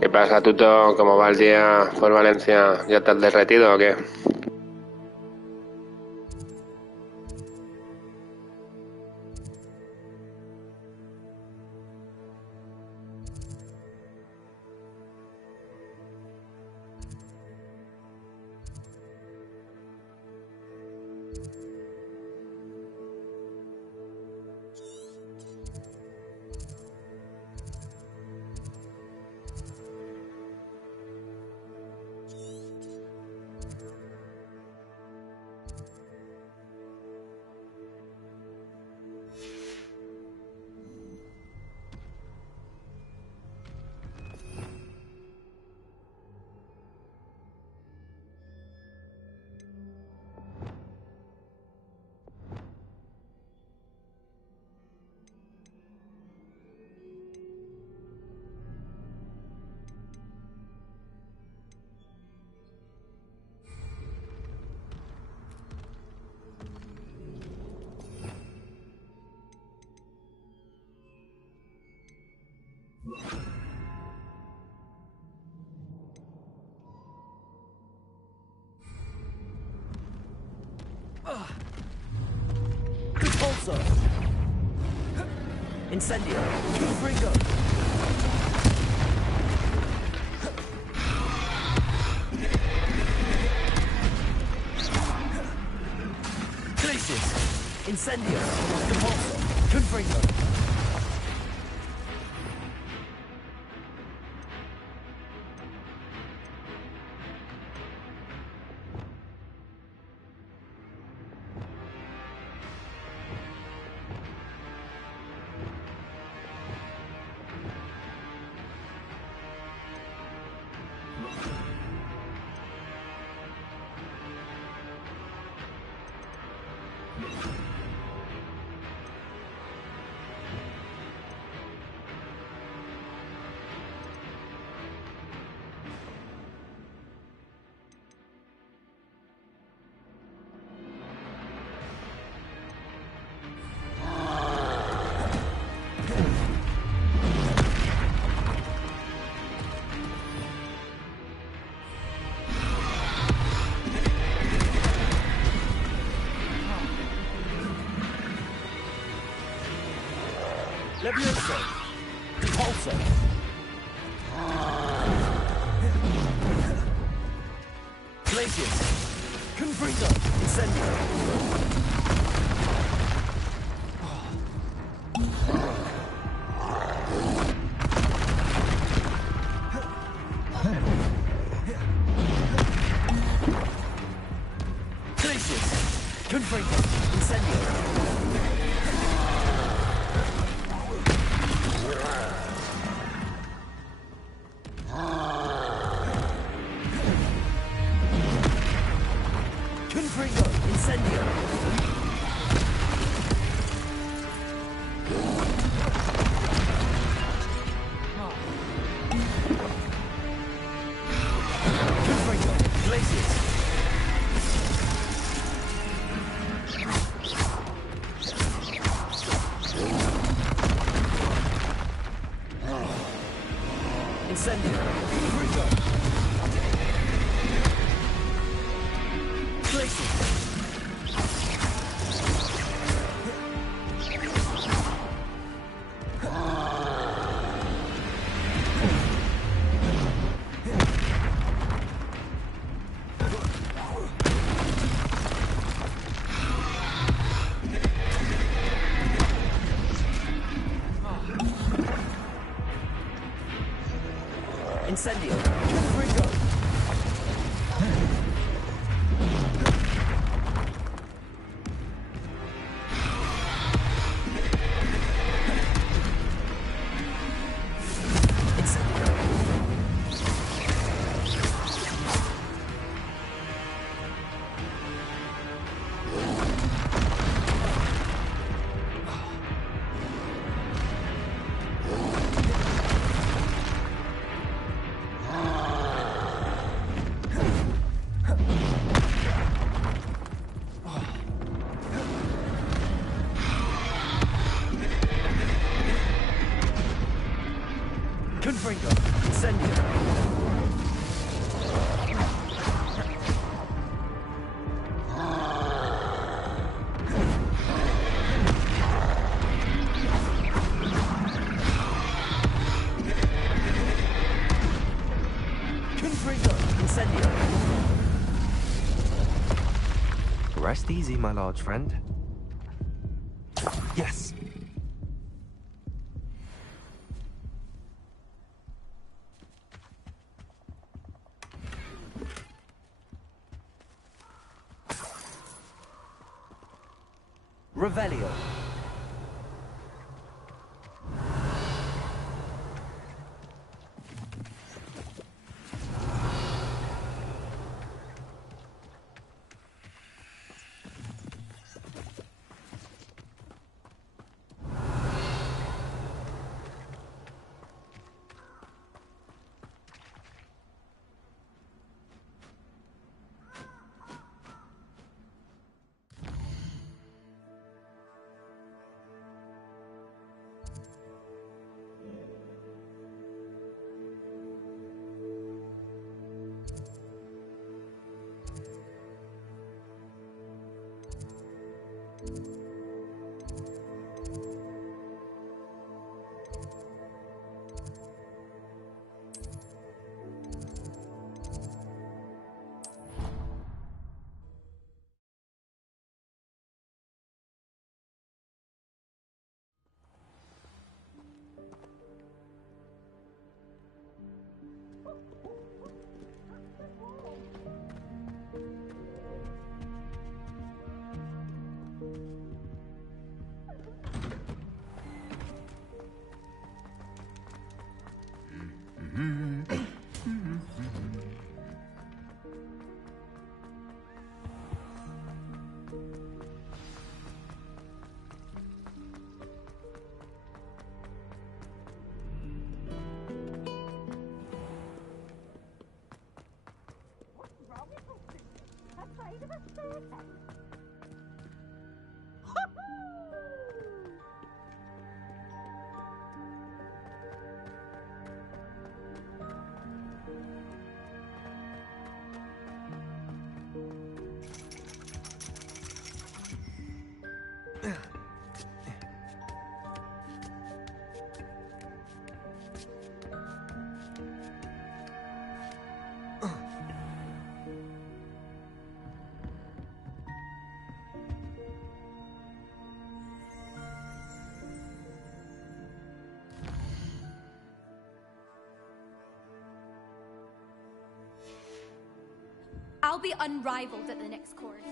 ¿Qué pasa, Tuto? ¿Cómo va el día por Valencia? ¿Ya estás derretido o qué? Repulsor. Incendio. Confringo. Glacius. Incendio. Repulsor. Confringo. Levioso. Repulsor. Glacius. Confringo. Incendio. Glacius. Confringo. Incendio. Confringo. Incendio. Confringo. Glacius. Incendio. Confringo. Glacius. Incendio. Confringo. Confringo. Incendio. Confringo. Incendio. Rest easy, my large friend. Yes. Revelio. I'll be unrivaled at the next course.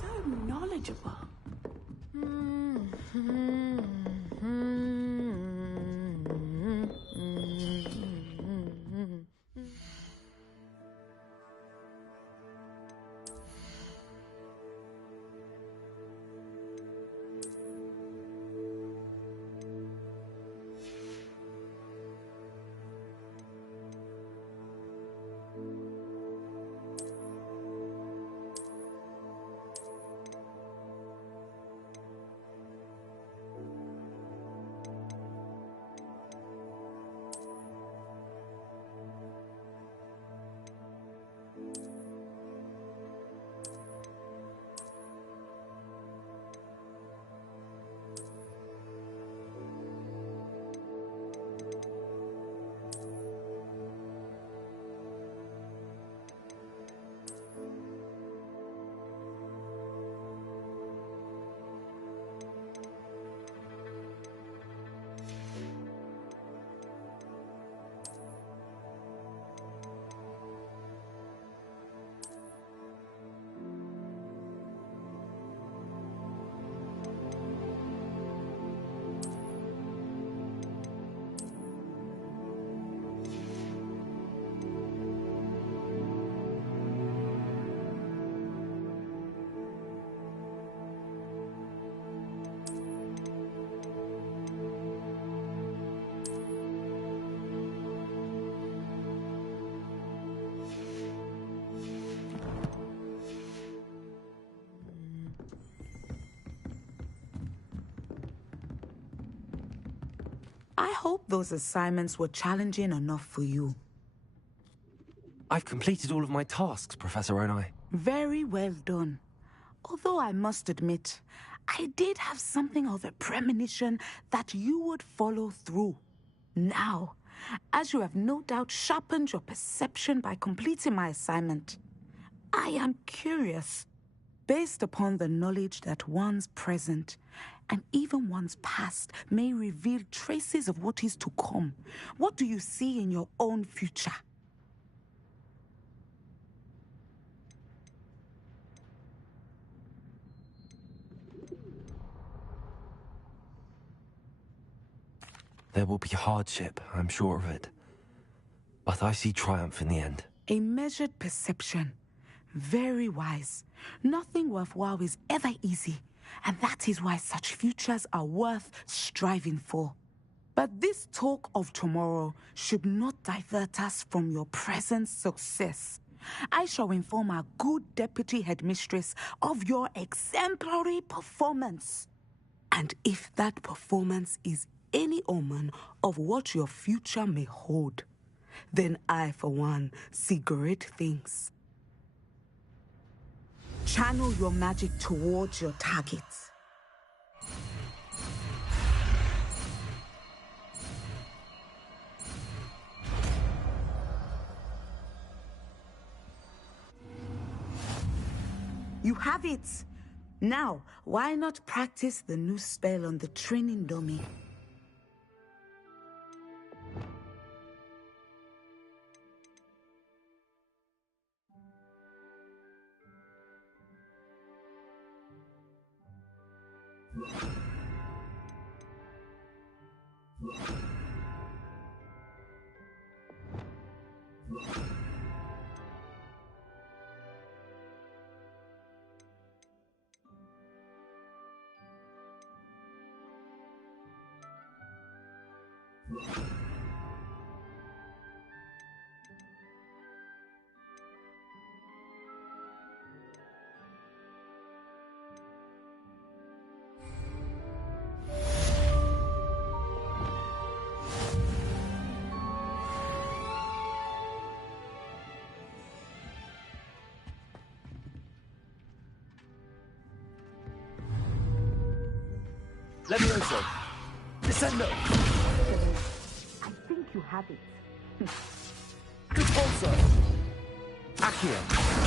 So knowledgeable. I hope those assignments were challenging enough for you. I've completed all of my tasks, Professor Onai. Very well done. Although I must admit, I did have something of a premonition that you would follow through. Now, as you have no doubt sharpened your perception by completing my assignment, I am curious, based upon the knowledge that one's present and even one's past may reveal traces of what is to come. What do you see in your own future? There will be hardship, I'm sure of it. But I see triumph in the end. A measured perception. Very wise. Nothing worthwhile is ever easy, and that is why such futures are worth striving for. But this talk of tomorrow should not divert us from your present success. I shall inform our good deputy headmistress of your exemplary performance. And if that performance is any omen of what your future may hold, then I, for one, see great things. Channel your magic towards your targets. You have it! Now, why not practice the new spell on the training dummy? Levioso. Descendo. I think you have it. Repulso. Accio!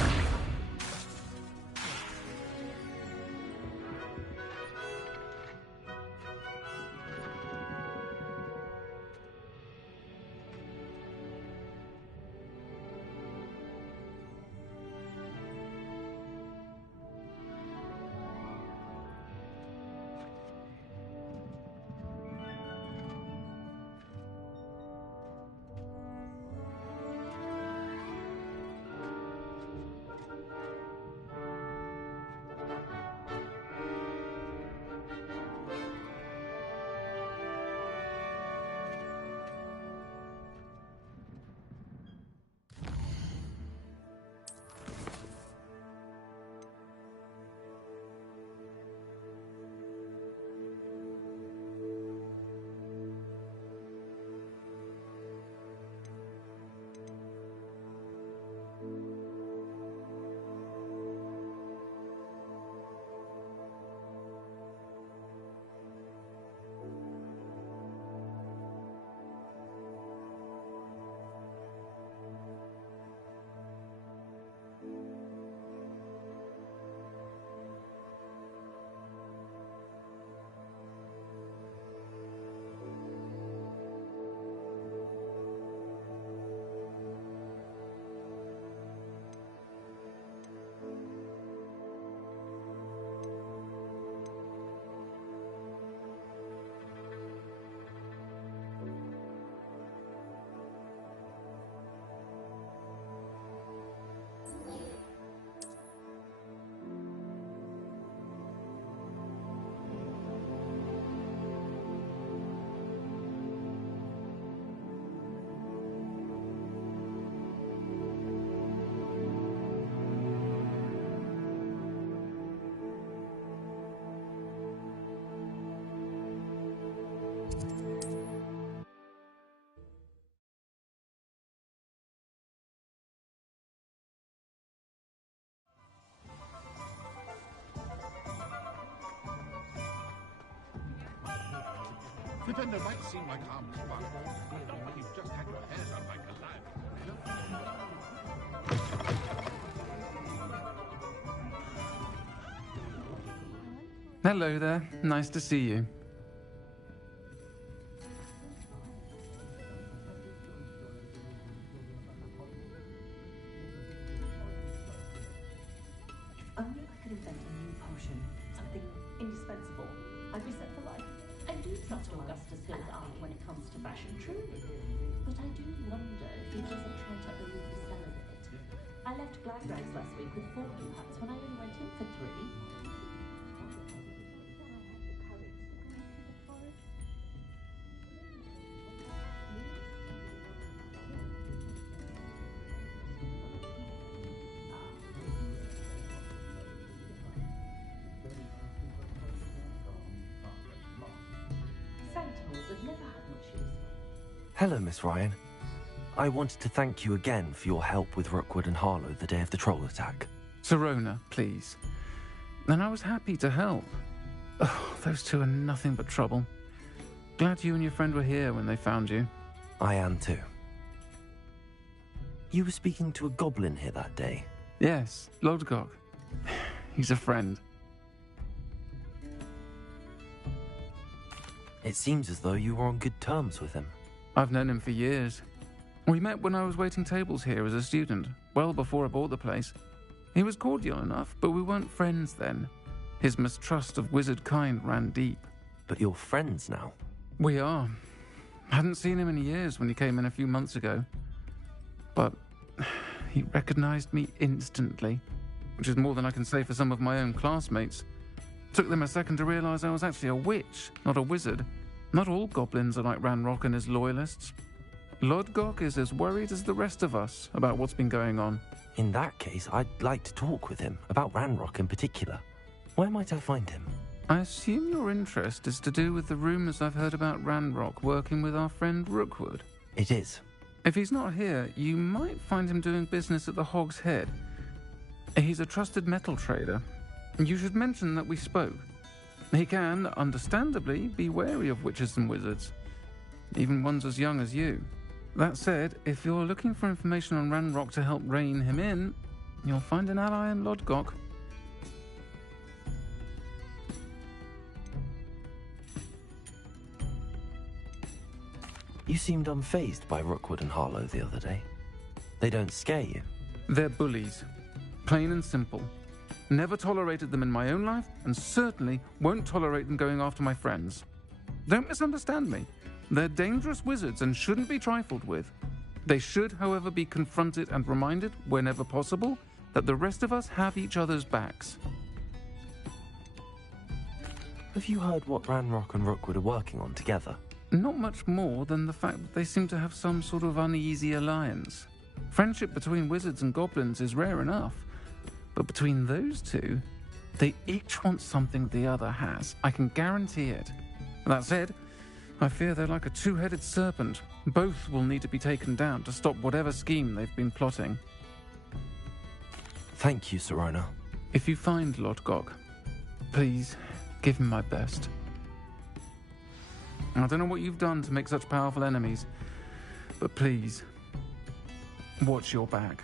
Defender might seem like harmless fun, but not when you've just had your hair done by Goliath. Hello there. Nice to see you. If only I could invent a new potion, something indispensable, I'd be set for life. I do trust Augustus Hill's art when it comes to fashion, truly. But I do wonder if he doesn't try to oversell a bit. I left Glad Rags last week with 4 new hats when I only went in for 3. Centaurs have never had much use. Hello, Miss Ryan. I wanted to thank you again for your help with Rookwood and Harlow the day of the troll attack. Sirona, please. And I was happy to help. Oh, those two are nothing but trouble. Glad you and your friend were here when they found you. I am too. You were speaking to a goblin here that day. Yes, Lodgok. He's a friend. It seems as though you were on good terms with him. I've known him for years. We met when I was waiting tables here as a student, well before I bought the place. He was cordial enough, but we weren't friends then. His mistrust of wizard kind ran deep. But you're friends now. We are. Hadn't seen him in years when he came in a few months ago. But he recognized me instantly, which is more than I can say for some of my own classmates. Took them a second to realize I was actually a witch, not a wizard. Not all goblins are like Ranrock and his loyalists. Lodgok is as worried as the rest of us about what's been going on. In that case, I'd like to talk with him, about Ranrock in particular. Where might I find him? I assume your interest is to do with the rumors I've heard about Ranrock working with our friend Rookwood. It is. If he's not here, you might find him doing business at the Hog's Head. He's a trusted metal trader. You should mention that we spoke. He can, understandably, be wary of witches and wizards, even ones as young as you. That said, if you're looking for information on Ranrock to help rein him in, you'll find an ally in Lodgok. You seemed unfazed by Rookwood and Harlow the other day. They don't scare you. They're bullies. Plain and simple. Never tolerated them in my own life, and certainly won't tolerate them going after my friends. Don't misunderstand me. They're dangerous wizards and shouldn't be trifled with. They should, however, be confronted and reminded, whenever possible, that the rest of us have each other's backs. Have you heard what Ranrock and Rookwood are working on together? Not much more than the fact that they seem to have some sort of uneasy alliance. Friendship between wizards and goblins is rare enough, but between those two, they each want something the other has. I can guarantee it. That said, I fear they're like a two-headed serpent. Both will need to be taken down to stop whatever scheme they've been plotting. Thank you, Sirona. If you find Lodgok, please give him my best. I don't know what you've done to make such powerful enemies, but please, watch your back.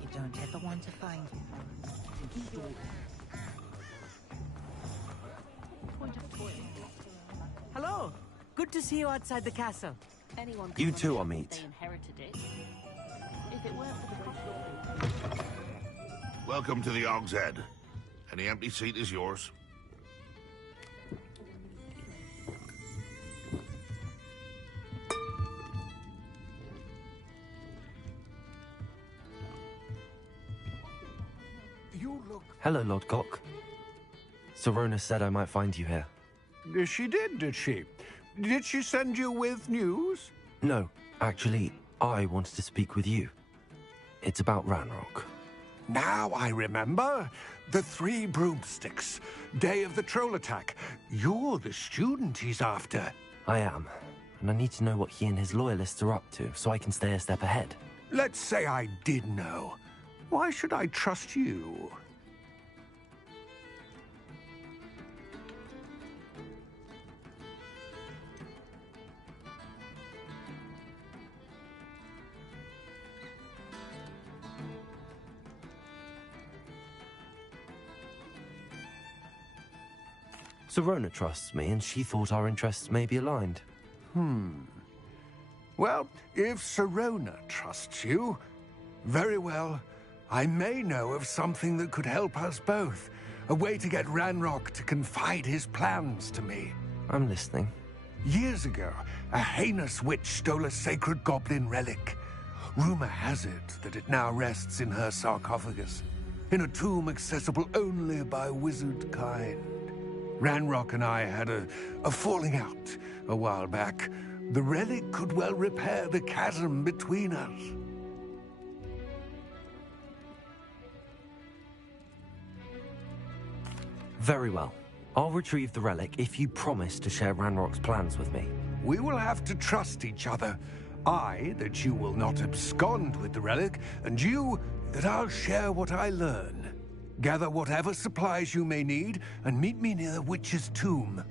You don't ever want to find him. Hello. Good to see you outside the castle. Anyone You could too, wonder if Amit. they inherited it. If it weren't for the Welcome to the Hog's Head. Any empty seat is yours. You look... Hello, Lodgok. Sirona said I might find you here. She did she? Did she send you with news? No, actually, I wanted to speak with you. It's about Ranrock. Now I remember. The 3 broomsticks. Day of the troll attack. You're the student he's after. I am. And I need to know what he and his loyalists are up to, so I can stay a step ahead. Let's say I did know. Why should I trust you? Serona trusts me, and she thought our interests may be aligned. Well, if Serona trusts you, very well. I may know of something that could help us both. A way to get Ranrock to confide his plans to me. I'm listening. Years ago, a heinous witch stole a sacred goblin relic. Rumor has it that it now rests in her sarcophagus, in a tomb accessible only by wizard kind. Ranrock and I had a falling out a while back. The relic could well repair the chasm between us. Very well. I'll retrieve the relic if you promise to share Ranrock's plans with me. We will have to trust each other. I, that you will not abscond with the relic, and you, that I'll share what I learn. Gather whatever supplies you may need, and meet me near the witch's tomb.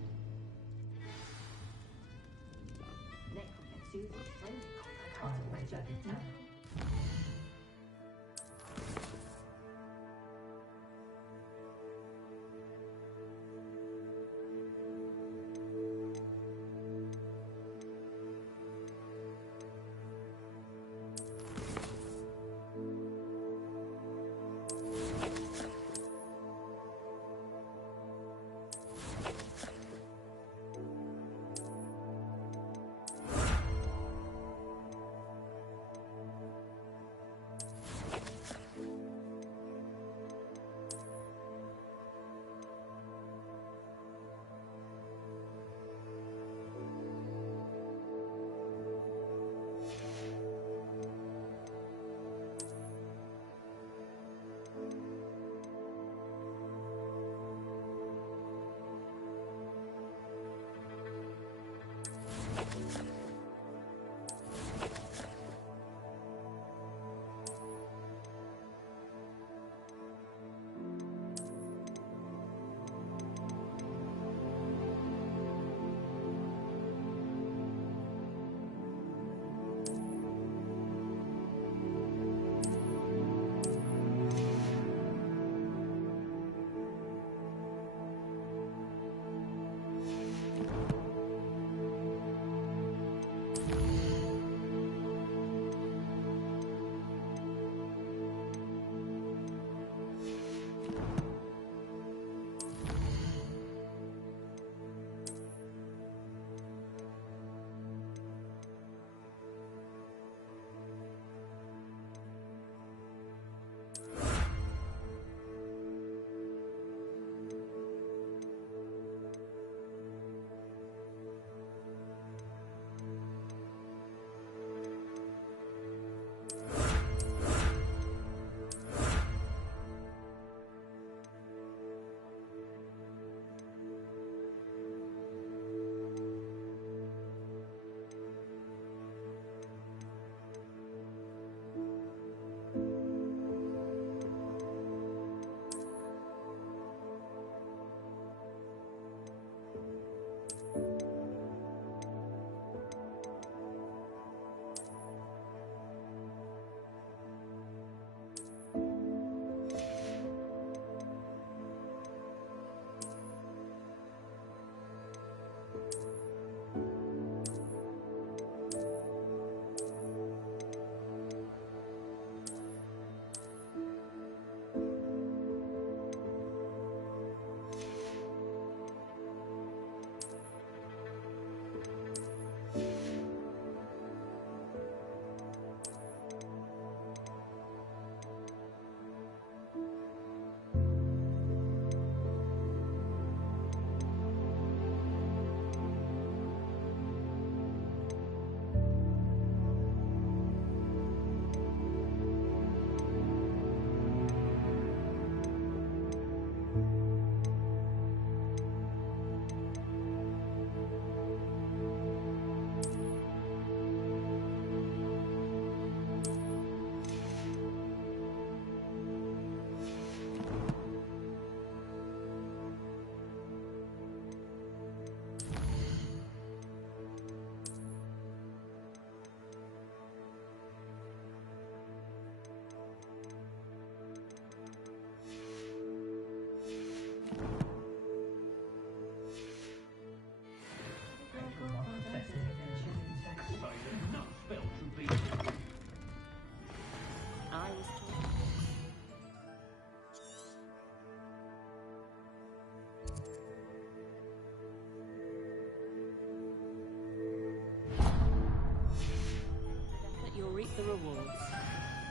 Hogwarts.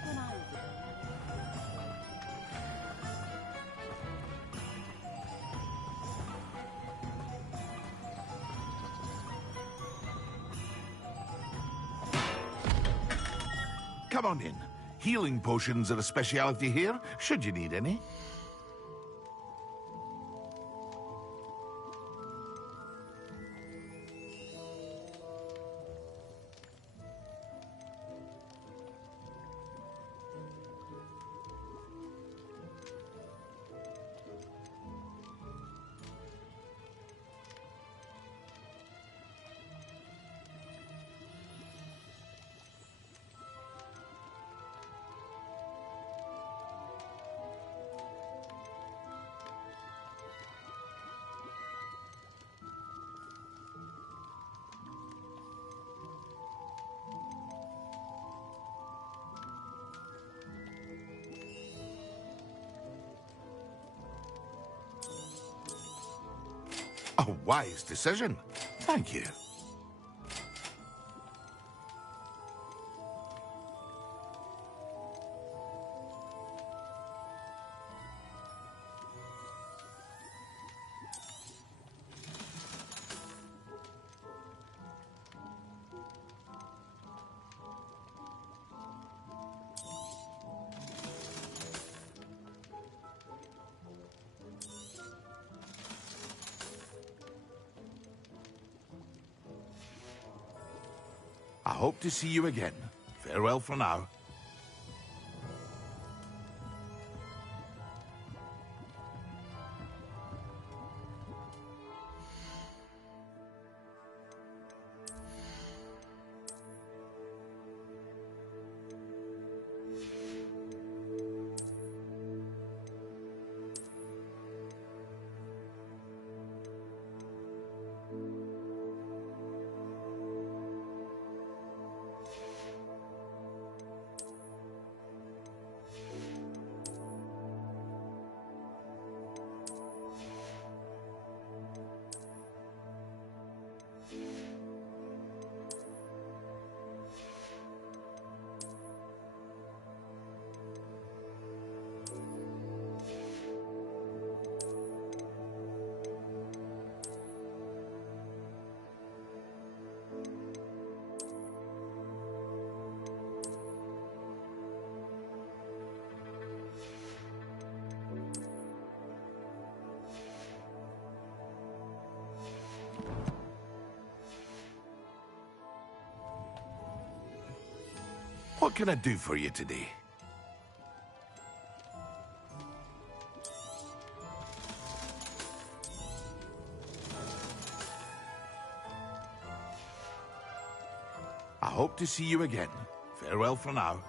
When I was a Come on in. Healing potions are a speciality here, should you need any. A wise decision. Thank you. I hope to see you again. Farewell for now. What can I do for you today? I hope to see you again. Farewell for now.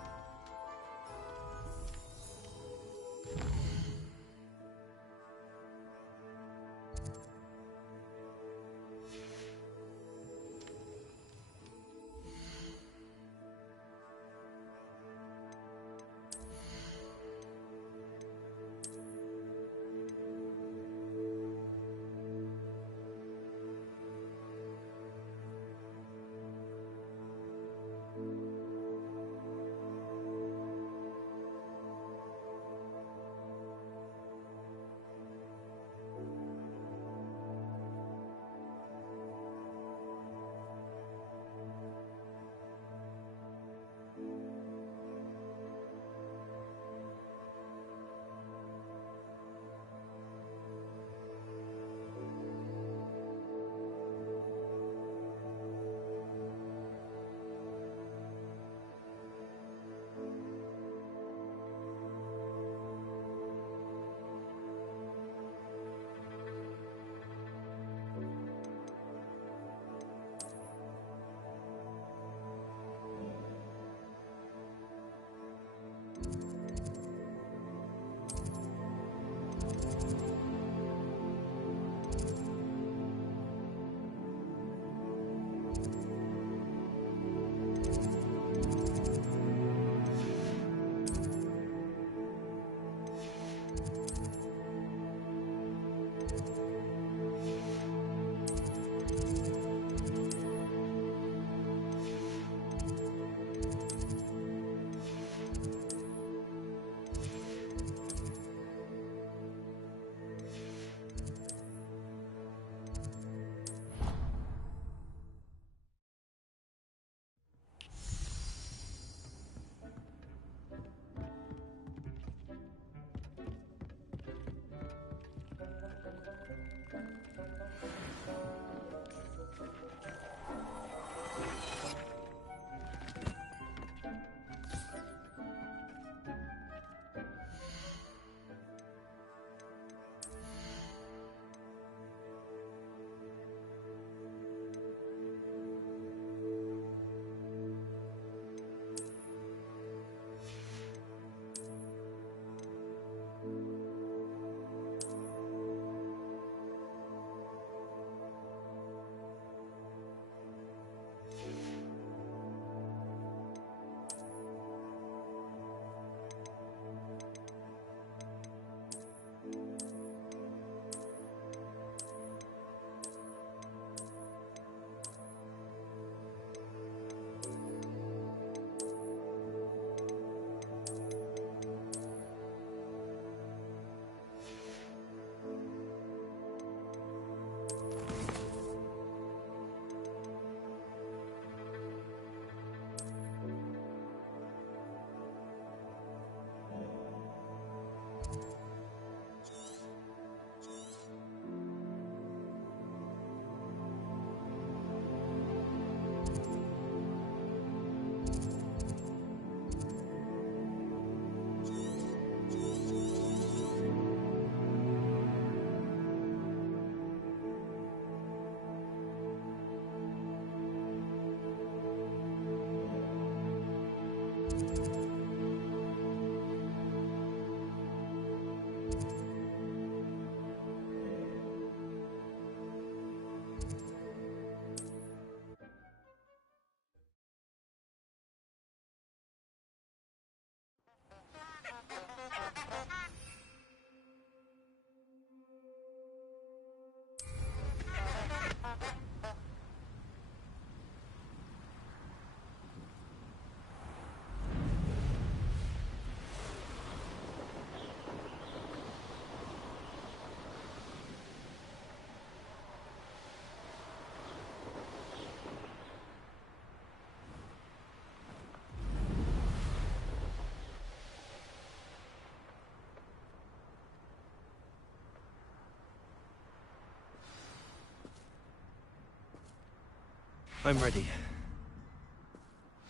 I'm ready.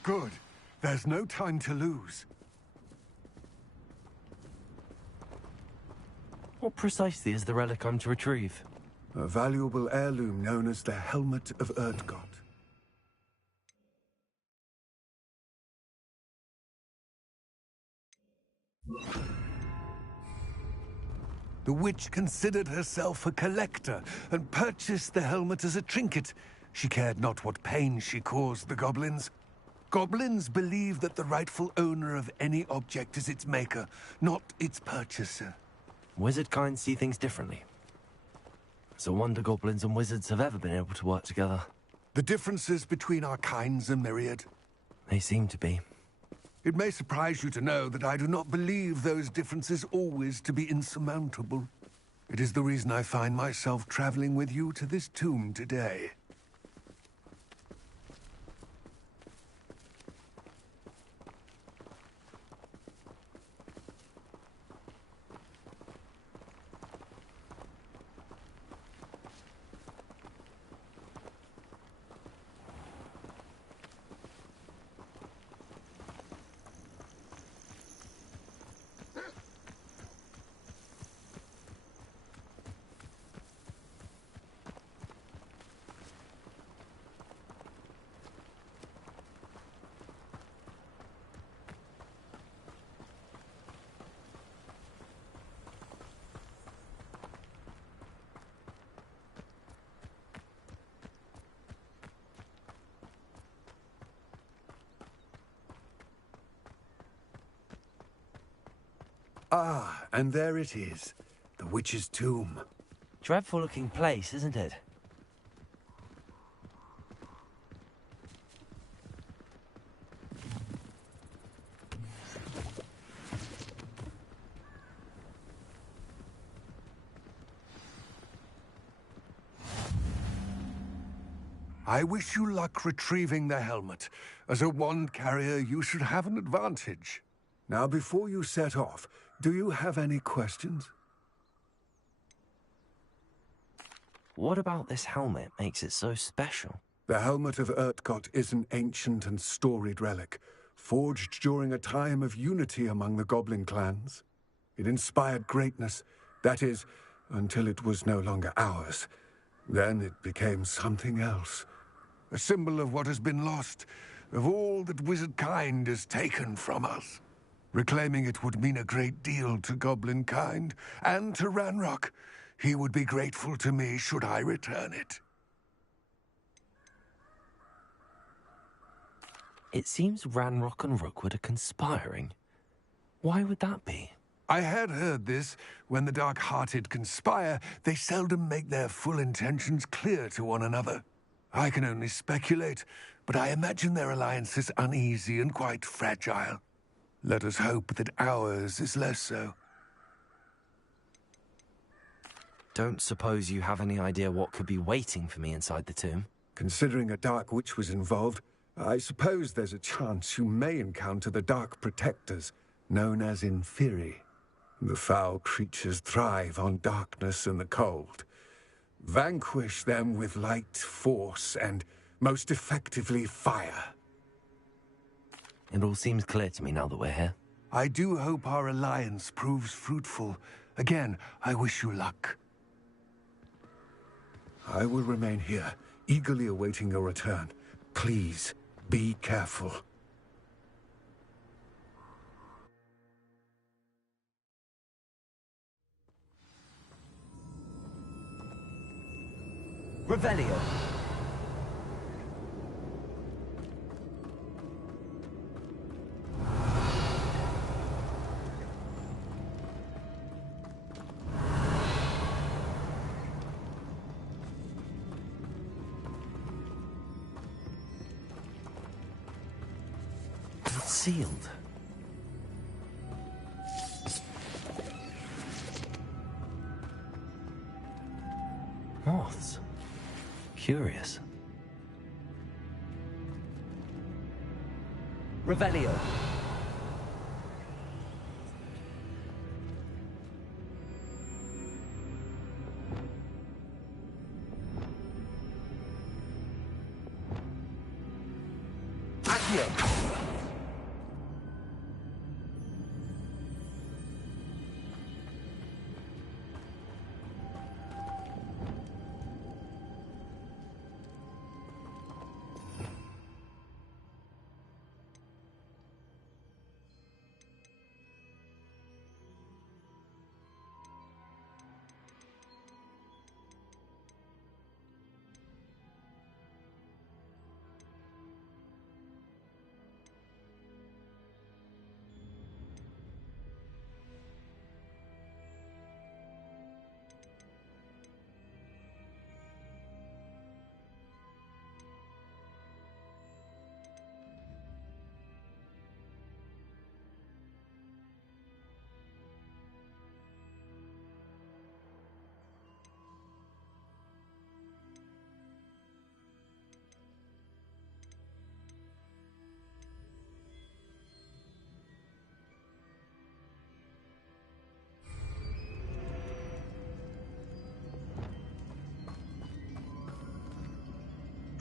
Good. There's no time to lose. What precisely is the relic I'm to retrieve? A valuable heirloom known as the Helmet of Erdgott. The witch considered herself a collector and purchased the helmet as a trinket. She cared not what pain she caused the goblins. Goblins believe that the rightful owner of any object is its maker, not its purchaser. Wizard kind see things differently. It's a wonder goblins and wizards have ever been able to work together. The differences between our kinds are myriad. They seem to be. It may surprise you to know that I do not believe those differences always to be insurmountable. It is the reason I find myself traveling with you to this tomb today. Ah, and there it is. The witch's tomb. Dreadful looking place, isn't it? I wish you luck retrieving the helmet. As a wand carrier, you should have an advantage. Now, before you set off, do you have any questions? What about this helmet makes it so special? The Helmet of Erdgott is an ancient and storied relic, forged during a time of unity among the goblin clans. It inspired greatness, that is, until it was no longer ours. Then it became something else. A symbol of what has been lost, of all that wizard kind has taken from us. Reclaiming it would mean a great deal to goblin kind, and to Ranrock. He would be grateful to me should I return it. It seems Ranrock and Rookwood are conspiring. Why would that be? I had heard this. When the dark-hearted conspire, they seldom make their full intentions clear to one another. I can only speculate, but I imagine their alliance is uneasy and quite fragile. Let us hope that ours is less so. Don't suppose you have any idea what could be waiting for me inside the tomb? Considering a Dark Witch was involved, I suppose there's a chance you may encounter the Dark Protectors, known as Inferi. The foul creatures thrive on darkness and the cold. Vanquish them with light, force, and, most effectively, fire. It all seems clear to me now that we're here. I do hope our alliance proves fruitful. Again, I wish you luck. I will remain here, eagerly awaiting your return. Please, be careful. Revelio. It's sealed. Moths. Curious. Revelio. Accio.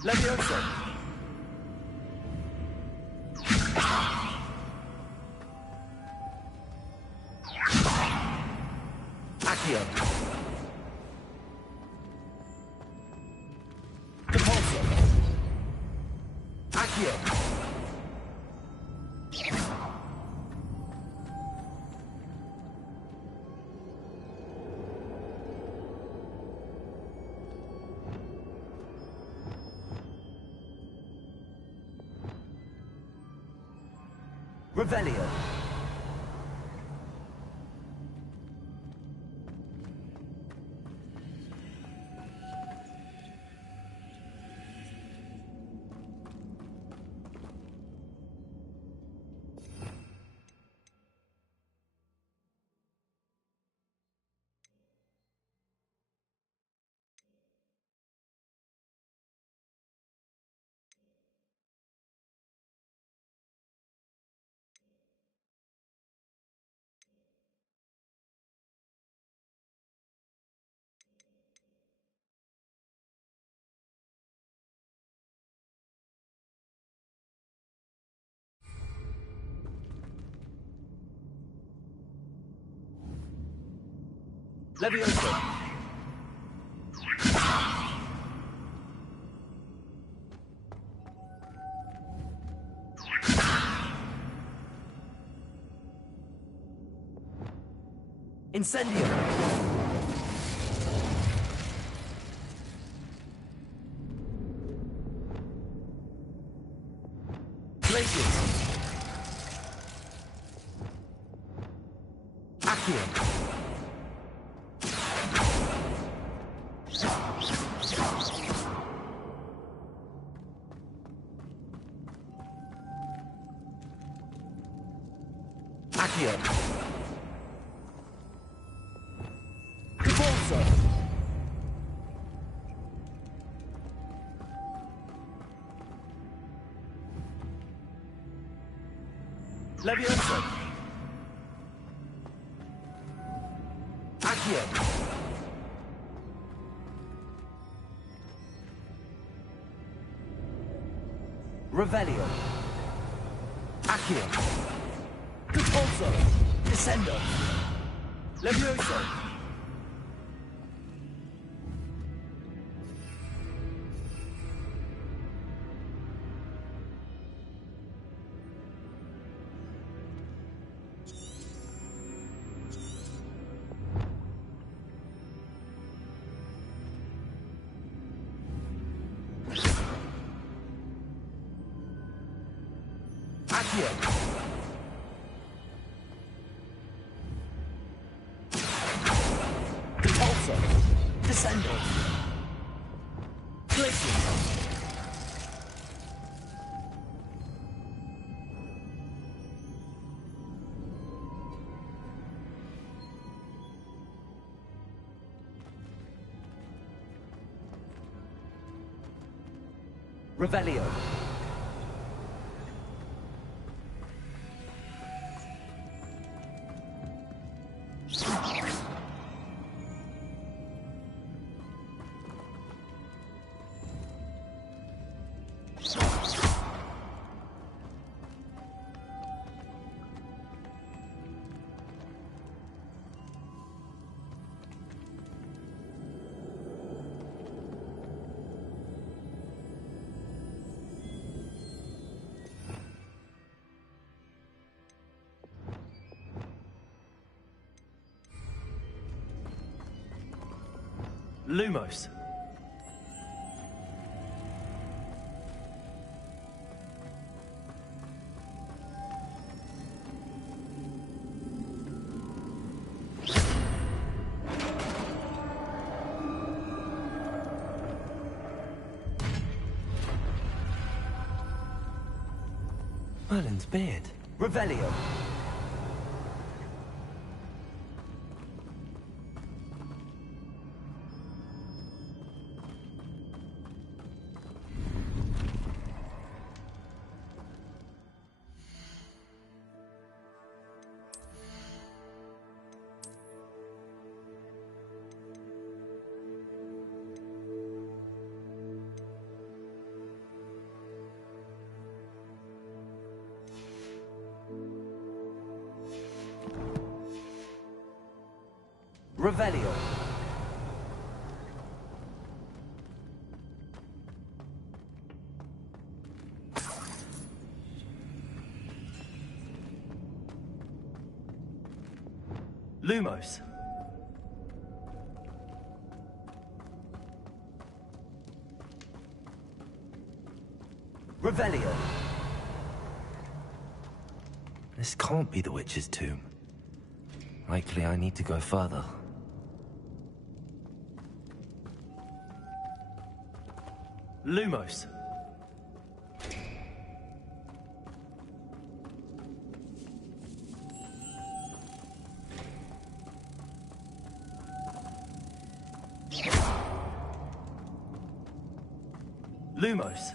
Levioso. Accio. Repulso. Accio. Revelio. Levioso. Incendio. Glacius. Accio. Accio. Repulso. Levioso. Accio. Revelio. Accio. Repulso. Descendo. Levioso. Accio. Repulso. Descendo. Glacius. Revelio. Lumos. Merlin's beard. Revelio. Revelio. Lumos. Revelio. This can't be the witch's tomb. Likely I need to go further. Lumos. Lumos.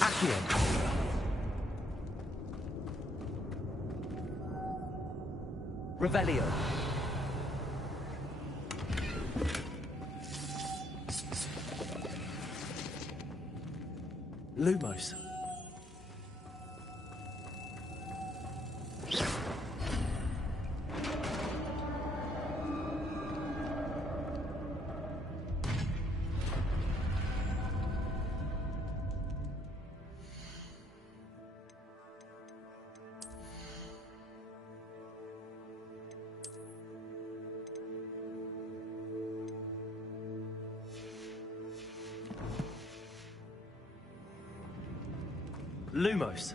Accio. Revelio. Lumos. Lumos.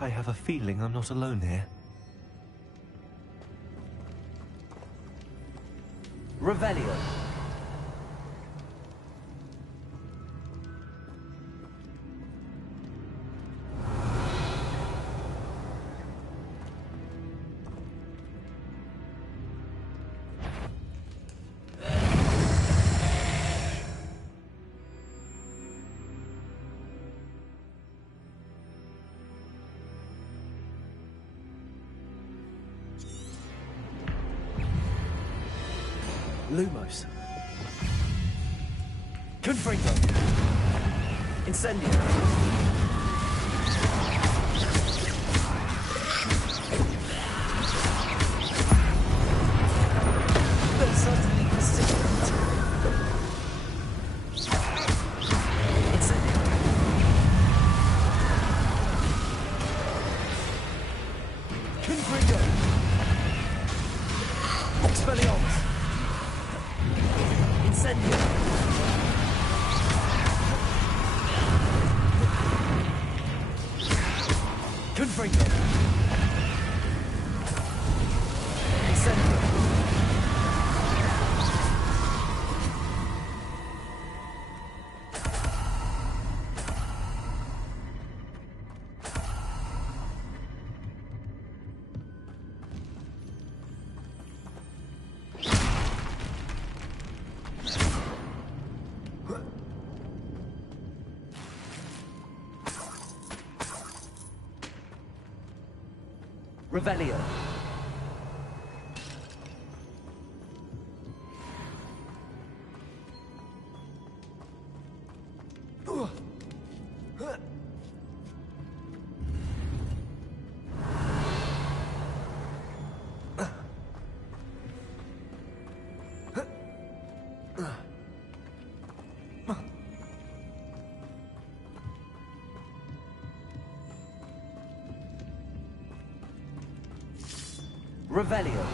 I have a feeling I'm not alone here. Revelio. Lumos. Confringo. Incendio. They're certainly persistent. Incendio. Confringo. Expelliarmus. Incendio. Confringo. Incendio. Revelio. Revelio.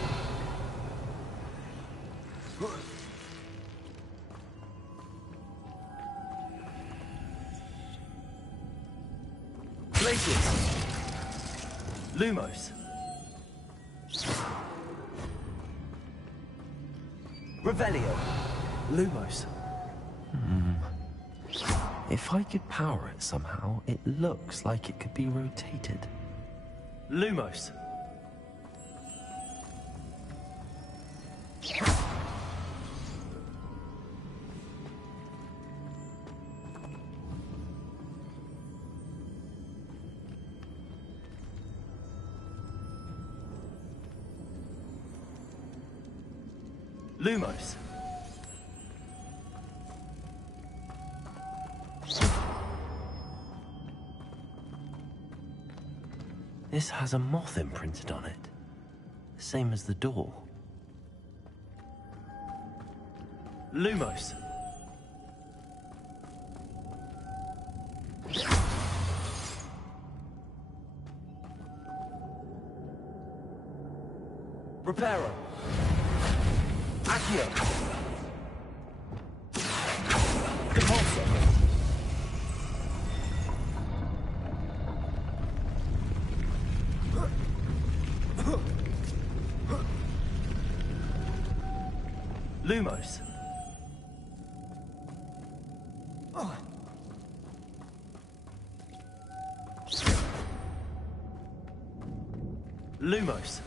Glacius. Lumos. Revelio. Lumos. If I could power it somehow, it looks like it could be rotated. Lumos. Lumos. This has a moth imprinted on it. Same as the door. Lumos. Reparo. Accio. Compulso. Lumos. Lumos.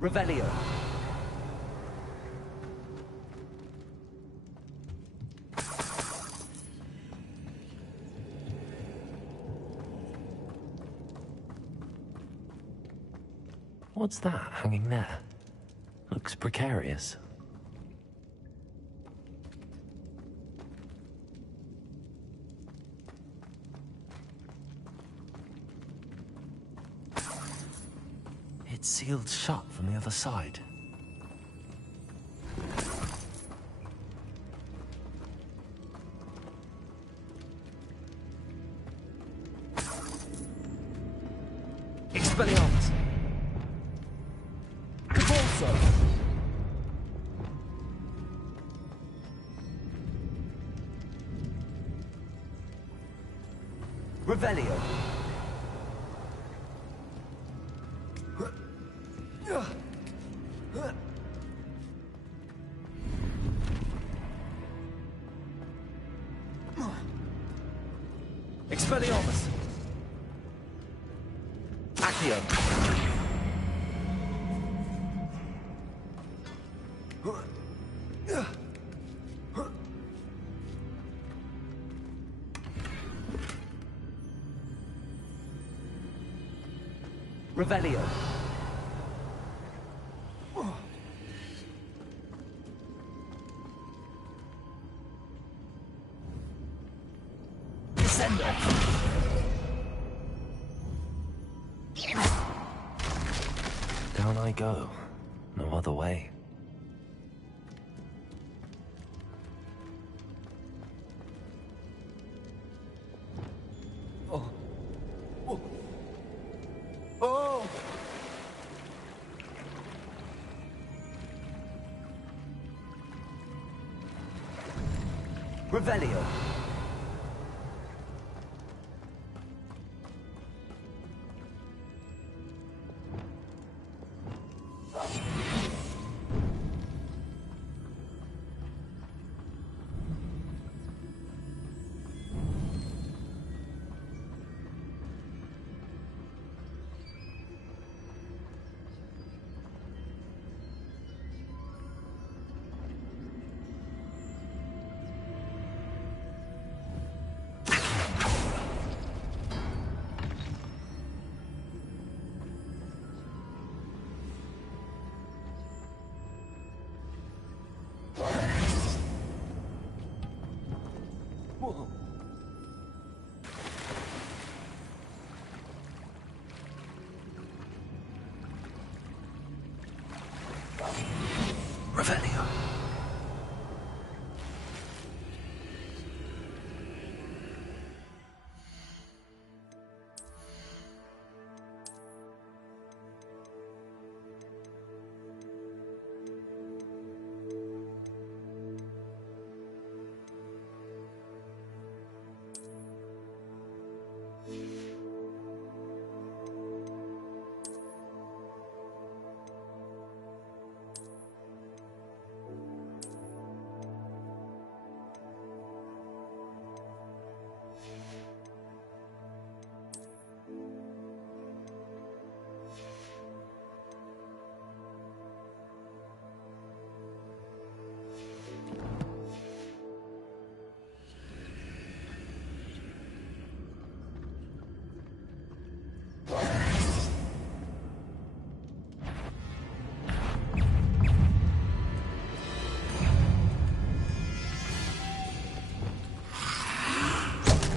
Revelio. What's that hanging there? Looks precarious. It's sealed shut from the other side. Expelliarmus. Compulso. Revelio. Expelliarmus. Accio. Revelio. Descendo. Down I go. No other way. Revelio. Revelio.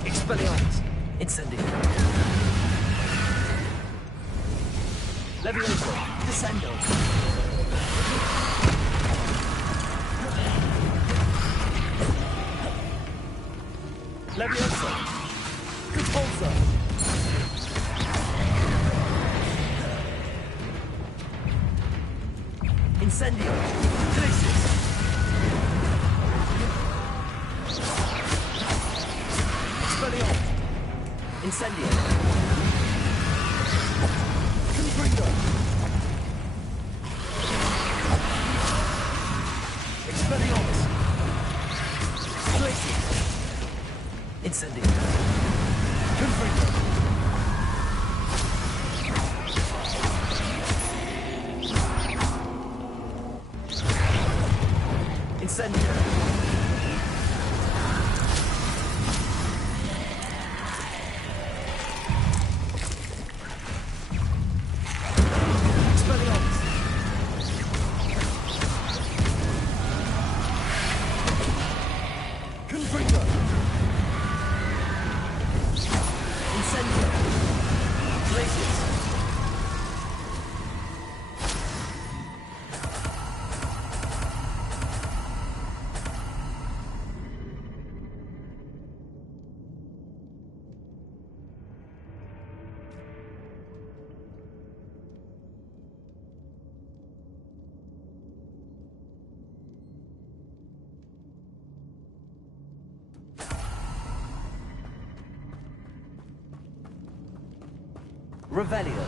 Expelliarmus. Incendio. Levioso. Descendo. Levioso. Repulso. Incendio. Glacius. Expelliarmus. Incendio. Confringo. Expelliarmus. Glacius. Incendio. Confringo. Incendio. Expelliarmus. Confringo. Incendio. Glacius. Revelio.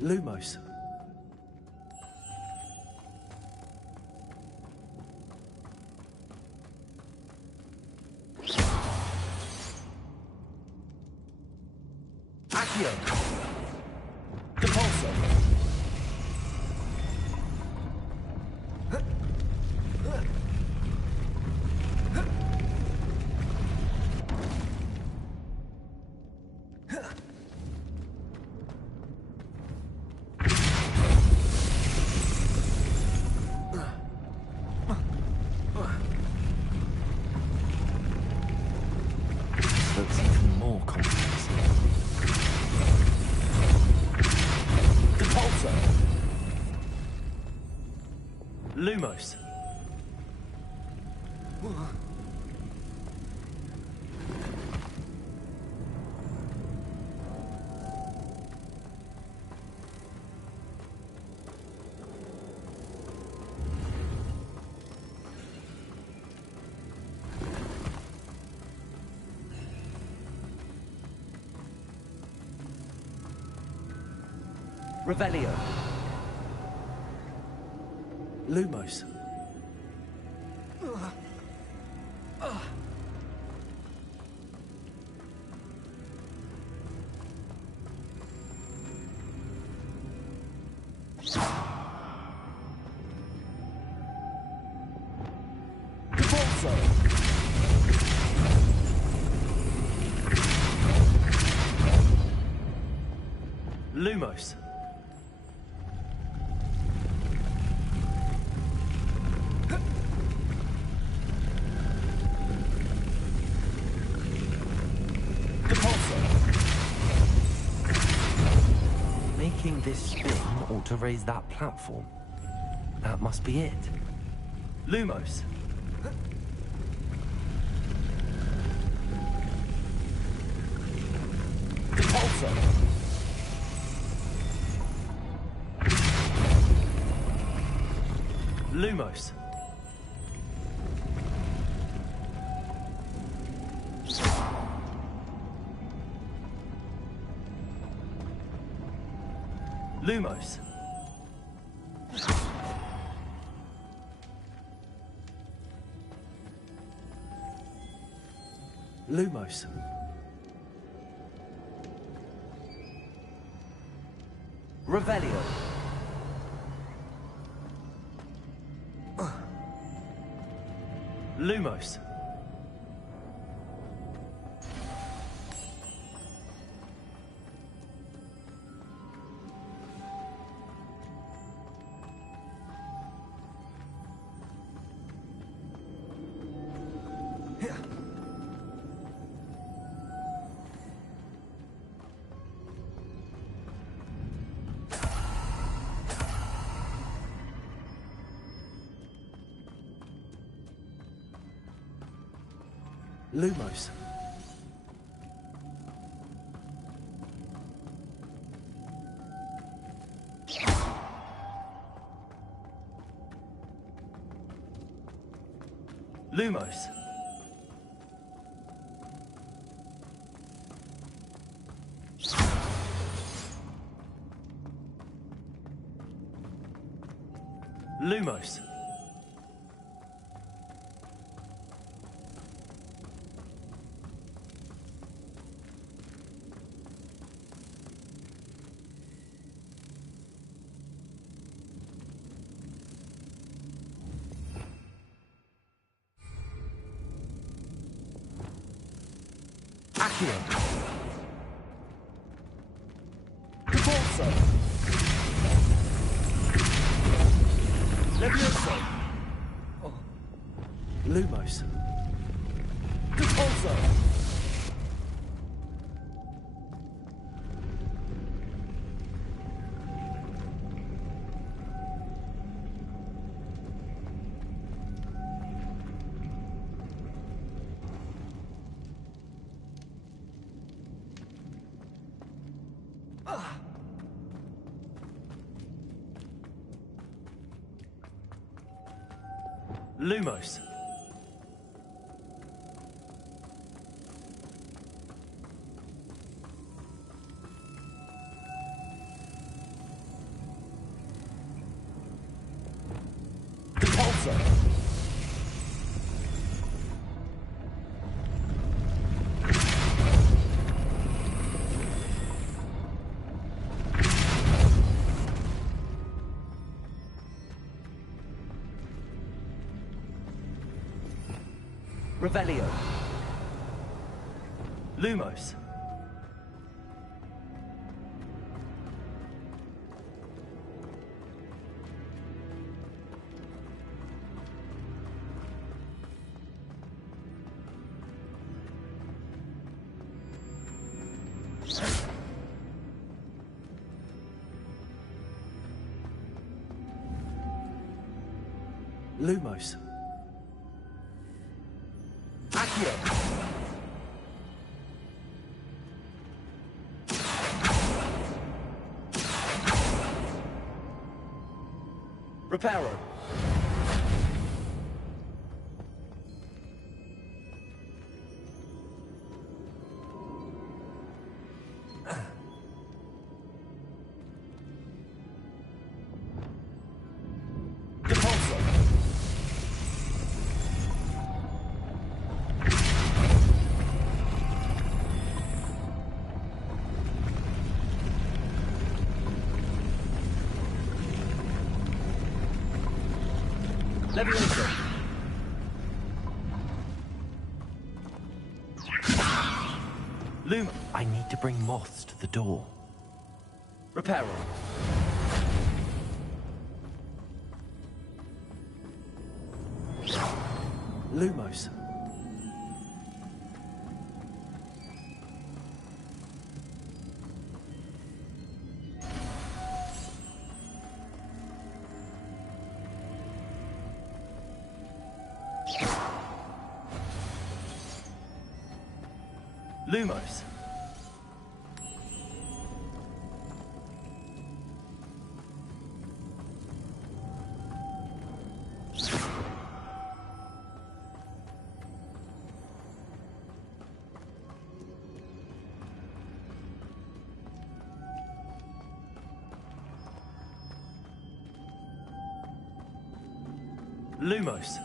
Lumos. Accio. Repulso. Looks even more complex. Repulso. Lumos. Revelio. Lumos. Repulso. Lumos. thinking this spin ought to raise that platform. That must be it. Lumos. Repulsor. Lumos. Lumos. Lumos. Revelio. Lumos. Lumos. Lumos. Lumos. Accio. Repulsor. Levioso. Oh. Lumos. Repulsor. Lumos. Repulsor. Revelio. Lumos. Lumos. Accio. Reparo. Repulsor. Levioso. Lum. I need to bring moths to the door. Reparo. Lumos. Lumos. Lumos.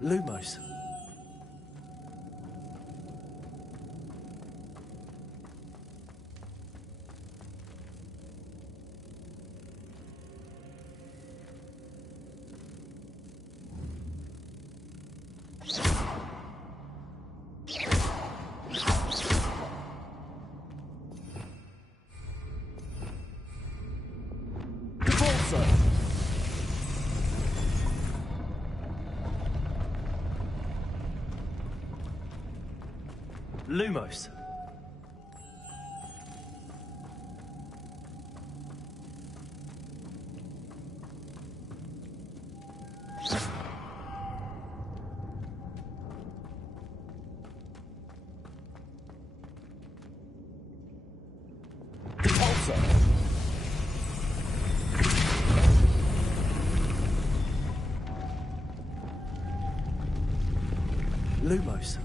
Lumos. Repulsor. Lumos. Repulsor. Lumos.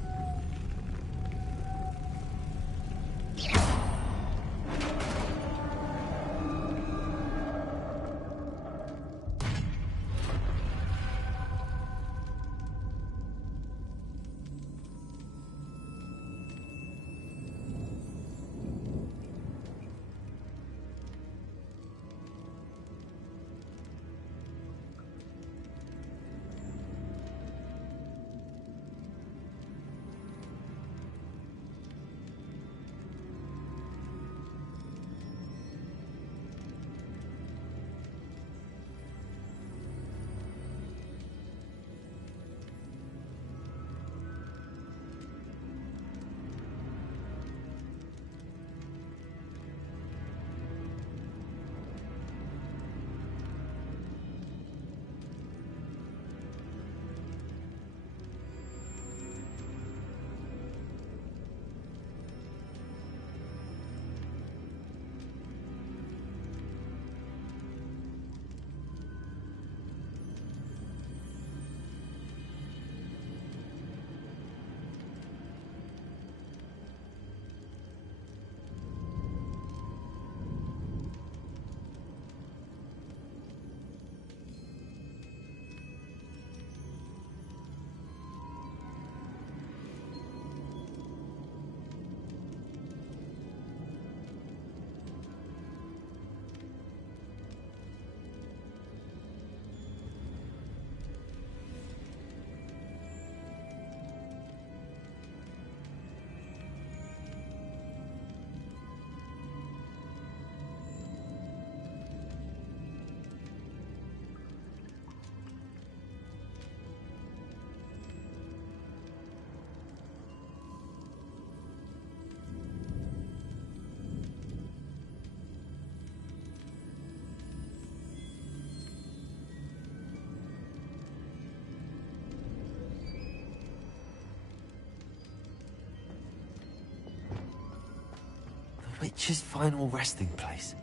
Witch's final resting place.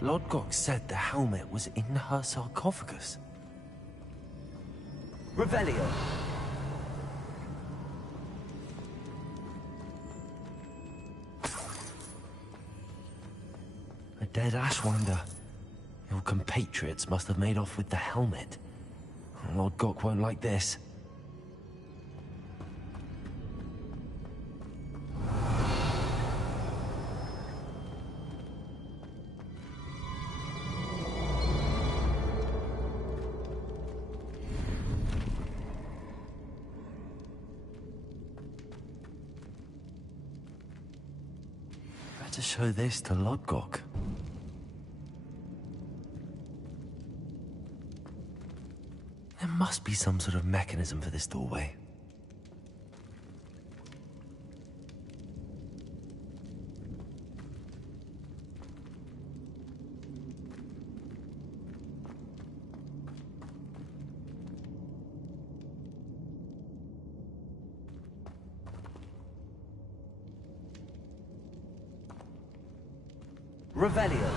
Lodgok said the helmet was in her sarcophagus. Revelio. A dead Ashwander. Your compatriots must have made off with the helmet. Lodgok won't like this. To show this to Lodgok. There must be some sort of mechanism for this doorway. Revelio.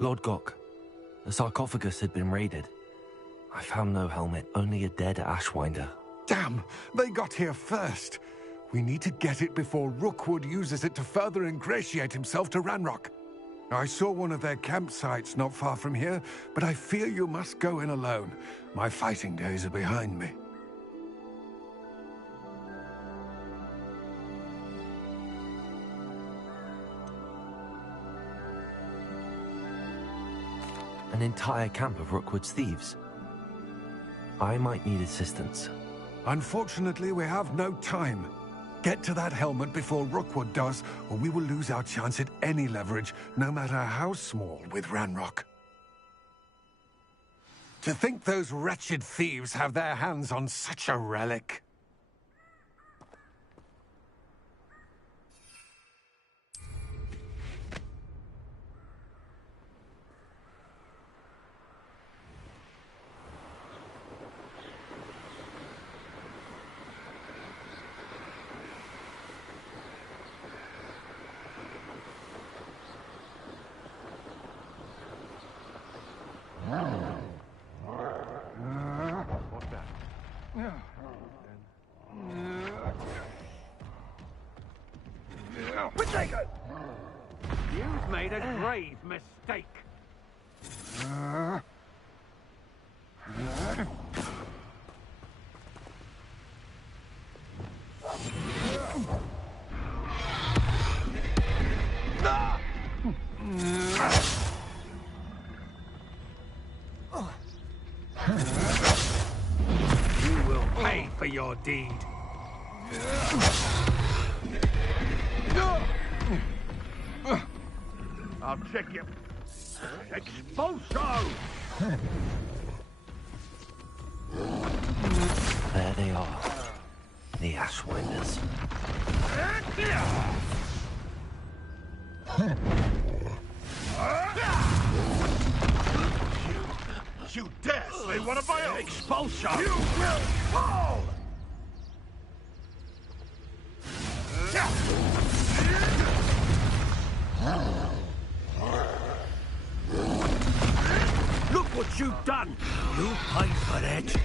Lord Gok, the sarcophagus had been raided. I found no helmet, only a dead Ashwinder. Damn! They got here first. We need to get it before Rookwood uses it to further ingratiate himself to Ranrock. I saw one of their campsites not far from here, but I fear you must go in alone. My fighting days are behind me. An entire camp of Rookwood's thieves. I might need assistance. Unfortunately, we have no time. Get to that helmet before Rookwood does, or we will lose our chance at any leverage, no matter how small, with Ranrock. To think those wretched thieves have their hands on such a relic. You've made a grave mistake. You will pay for your deed. I'll check you. Expulso! There they are. The Ashwinders. You dare slay one of my own! Expulso! You will fall! Look what you've done! You paid for it!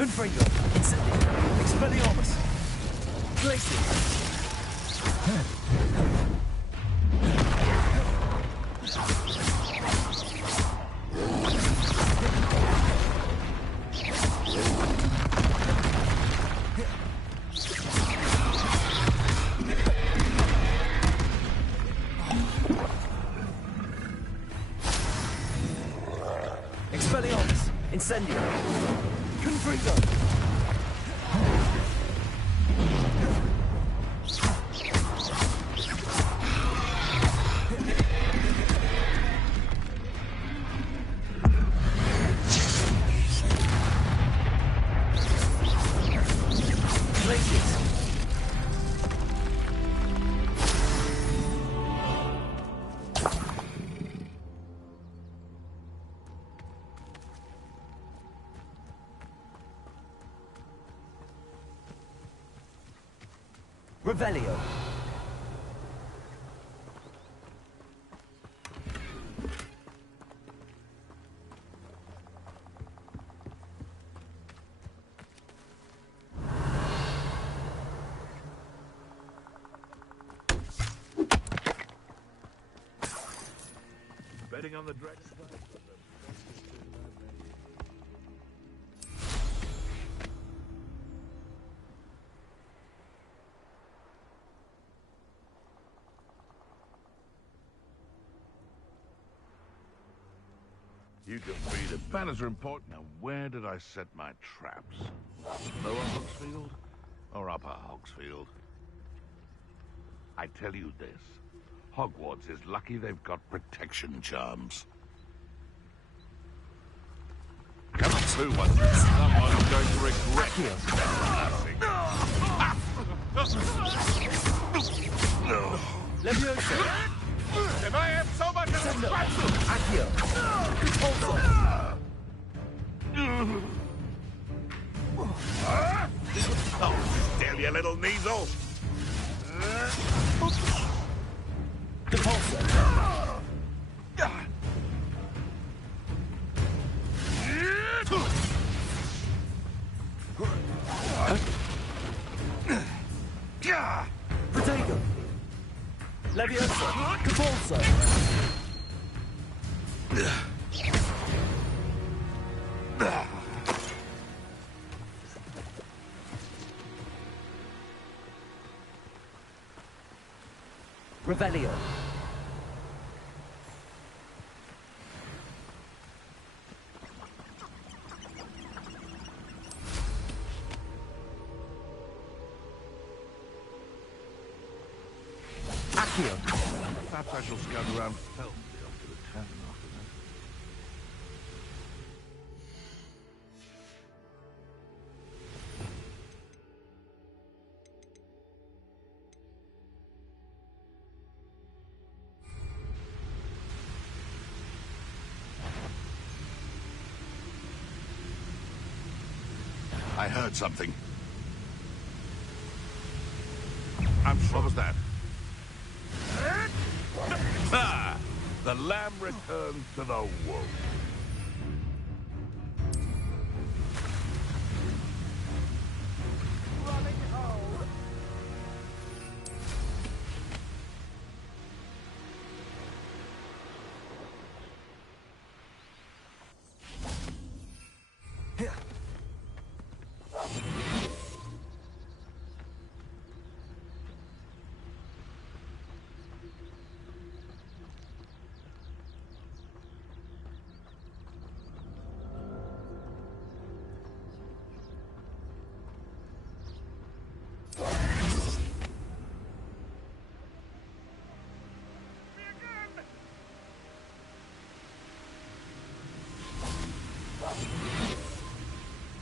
Confringo. Incendio. Expelliarmus. Glacier. Expelliarmus. Incendio. Confringo. Revelio. Betting on the Dread. You can read it. Manners are important. Now, where did I set my traps? Lower Hogsfield or Upper Hogsfield? I tell you this. Hogwarts is lucky they've got protection charms. Come on, two one. Someone's going to regret Leviosa. If I have so much as a scratch! Accio. Oh, still, you little Kneasel! Depulso. Protego. Leviosa. Depulso. Revelio. Accio. Perhaps I shall scout around Felmsey after the tavern after that. I heard something. I'm sure. What was that? Ah! The lamb returns to the wolf. Running home.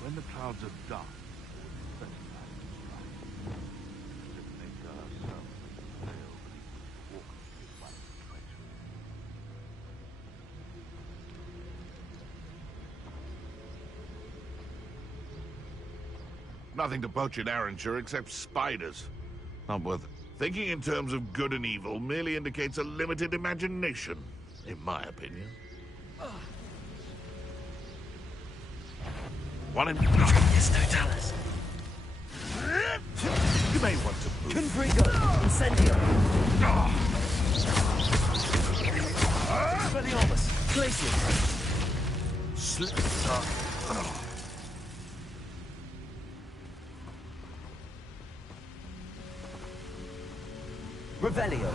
When the clouds are dark, it's time to strike. Make ourselves fail beneath walk with one treachery. Nothing to poach in Arranshire except spiders. Not worth it. Thinking in terms of good and evil merely indicates a limited imagination, in my opinion. One in... Yes, Totalis. You may want to move. Confrigo. Incendio. Expelliarmus. Glacius. Slip. Revelio.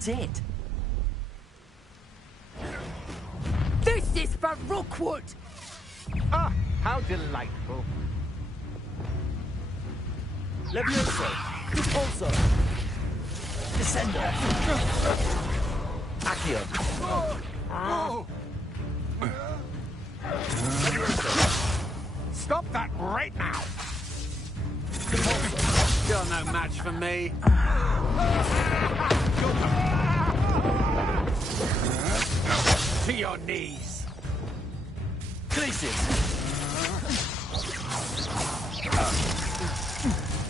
That's it. This is for Rookwood! Ah, how delightful. Levioso. Repulso. Descendo. Accio. Stop that right now! You're no match for me. To your knees. Glacius.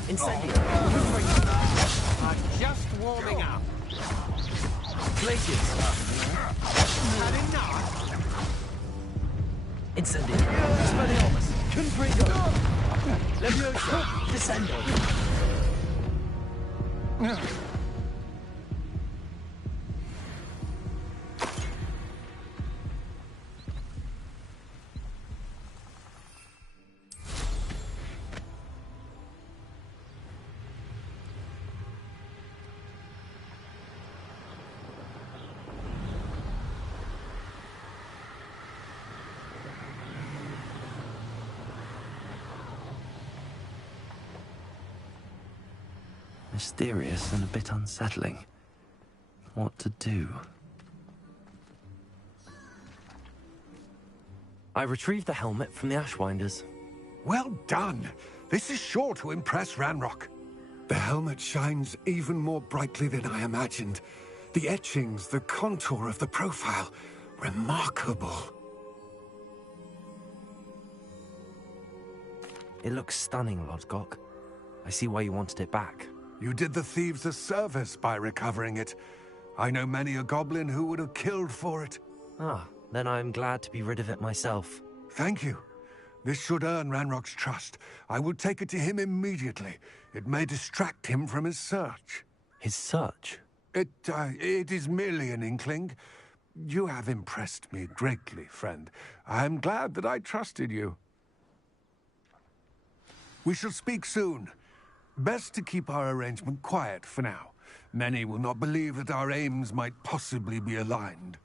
Incendio. I'm just warming up. Glacius. Had enough? Incendio. Expelliarmus. Confringo. Levioso. Descendo. Mysterious and a bit unsettling. What to do? I retrieved the helmet from the Ashwinders. Well done. This is sure to impress Ranrock. The helmet shines even more brightly than I imagined. The etchings, the contour of the profile. Remarkable. It looks stunning, Lodgok. I see why you wanted it back. You did the thieves a service by recovering it. I know many a goblin who would have killed for it. Ah, then I'm glad to be rid of it myself. Thank you. This should earn Ranrock's trust. I will take it to him immediately. It may distract him from his search. His search? It is merely an inkling. You have impressed me greatly, friend. I am glad that I trusted you. We shall speak soon. Best to keep our arrangement quiet for now. Many will not believe that our aims might possibly be aligned.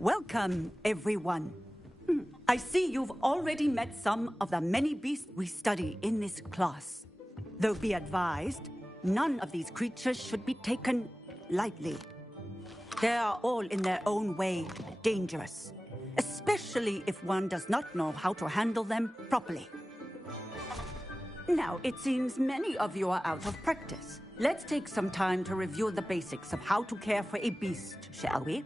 Welcome, everyone. I see you've already met some of the many beasts we study in this class. Though be advised, none of these creatures should be taken lightly. They are all in their own way dangerous, especially if one does not know how to handle them properly. Now, it seems many of you are out of practice. Let's take some time to review the basics of how to care for a beast, shall we?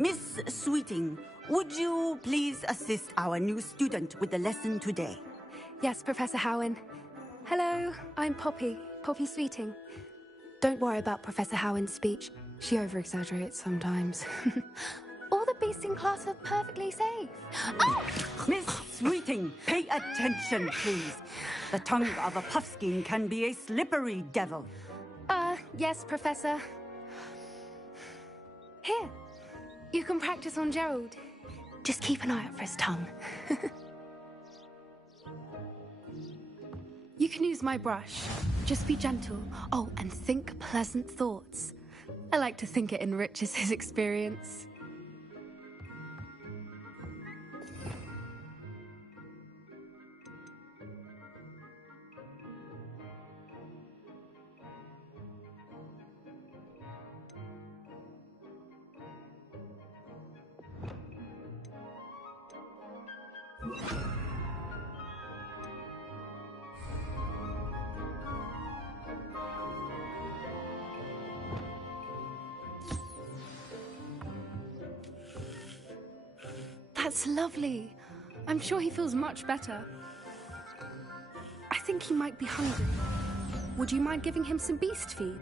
Miss Sweeting, would you please assist our new student with the lesson today? Yes, Professor Howen. Hello, I'm Poppy Sweeting. Don't worry about Professor Howen's speech. She over-exaggerates sometimes. All the beasts in class are perfectly safe. Oh! Miss Sweeting, pay attention, please. The tongue of a puffskein can be a slippery devil. Yes, Professor. Here. You can practice on Gerald. Just keep an eye out for his tongue. You can use my brush. Just be gentle. Oh, and think pleasant thoughts. I like to think it enriches his experience. That's lovely. I'm sure he feels much better. I think he might be hungry. Would you mind giving him some beast feed?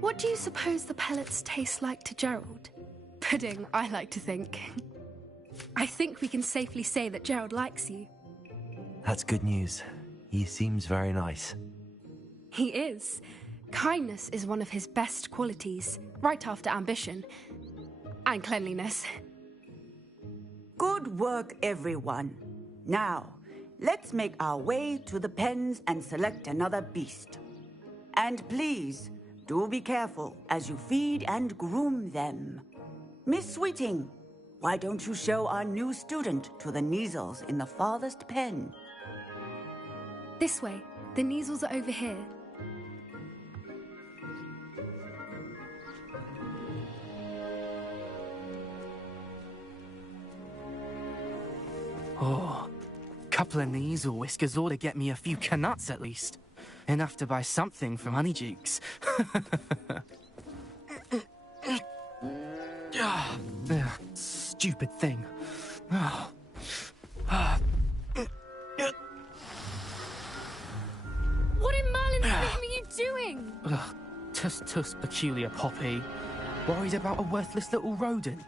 What do you suppose the pellets taste like to Gerald? Pudding, I like to think. I think we can safely say that Gerald likes you. That's good news. He seems very nice. He is. Kindness is one of his best qualities, right after ambition. And cleanliness. Good work, everyone. Now, let's make our way to the pens and select another beast. And please, do be careful as you feed and groom them. Miss Sweeting, why don't you show our new student to the Kneazles in the farthest pen? This way. The Kneazles are over here. Oh, couple of Kneazle whiskers ought to get me a few canuts at least. Enough to buy something from Honeydukes. Stupid thing. What in Merlin's name are you doing? To Just tuss peculiar, Poppy. Worried about a worthless little rodent?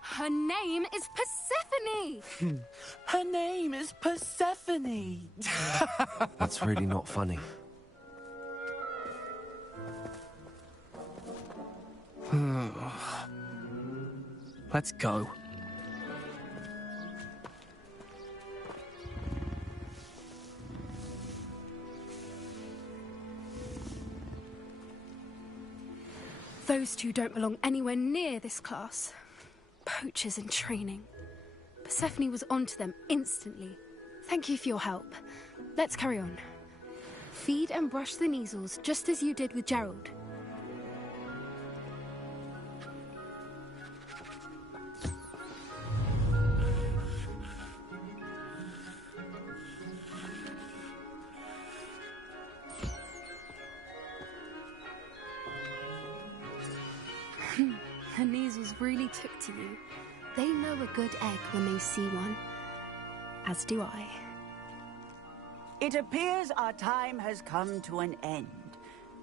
Her name is Persephone! Her name is Persephone. That's really not funny. Let's go. Those two don't belong anywhere near this class. Poachers in training. Persephone was onto them instantly. Thank you for your help. Let's carry on. Feed and brush the measles just as you did with Gerald. The measles really took to you. They know a good egg when they see one. As do I. It appears our time has come to an end.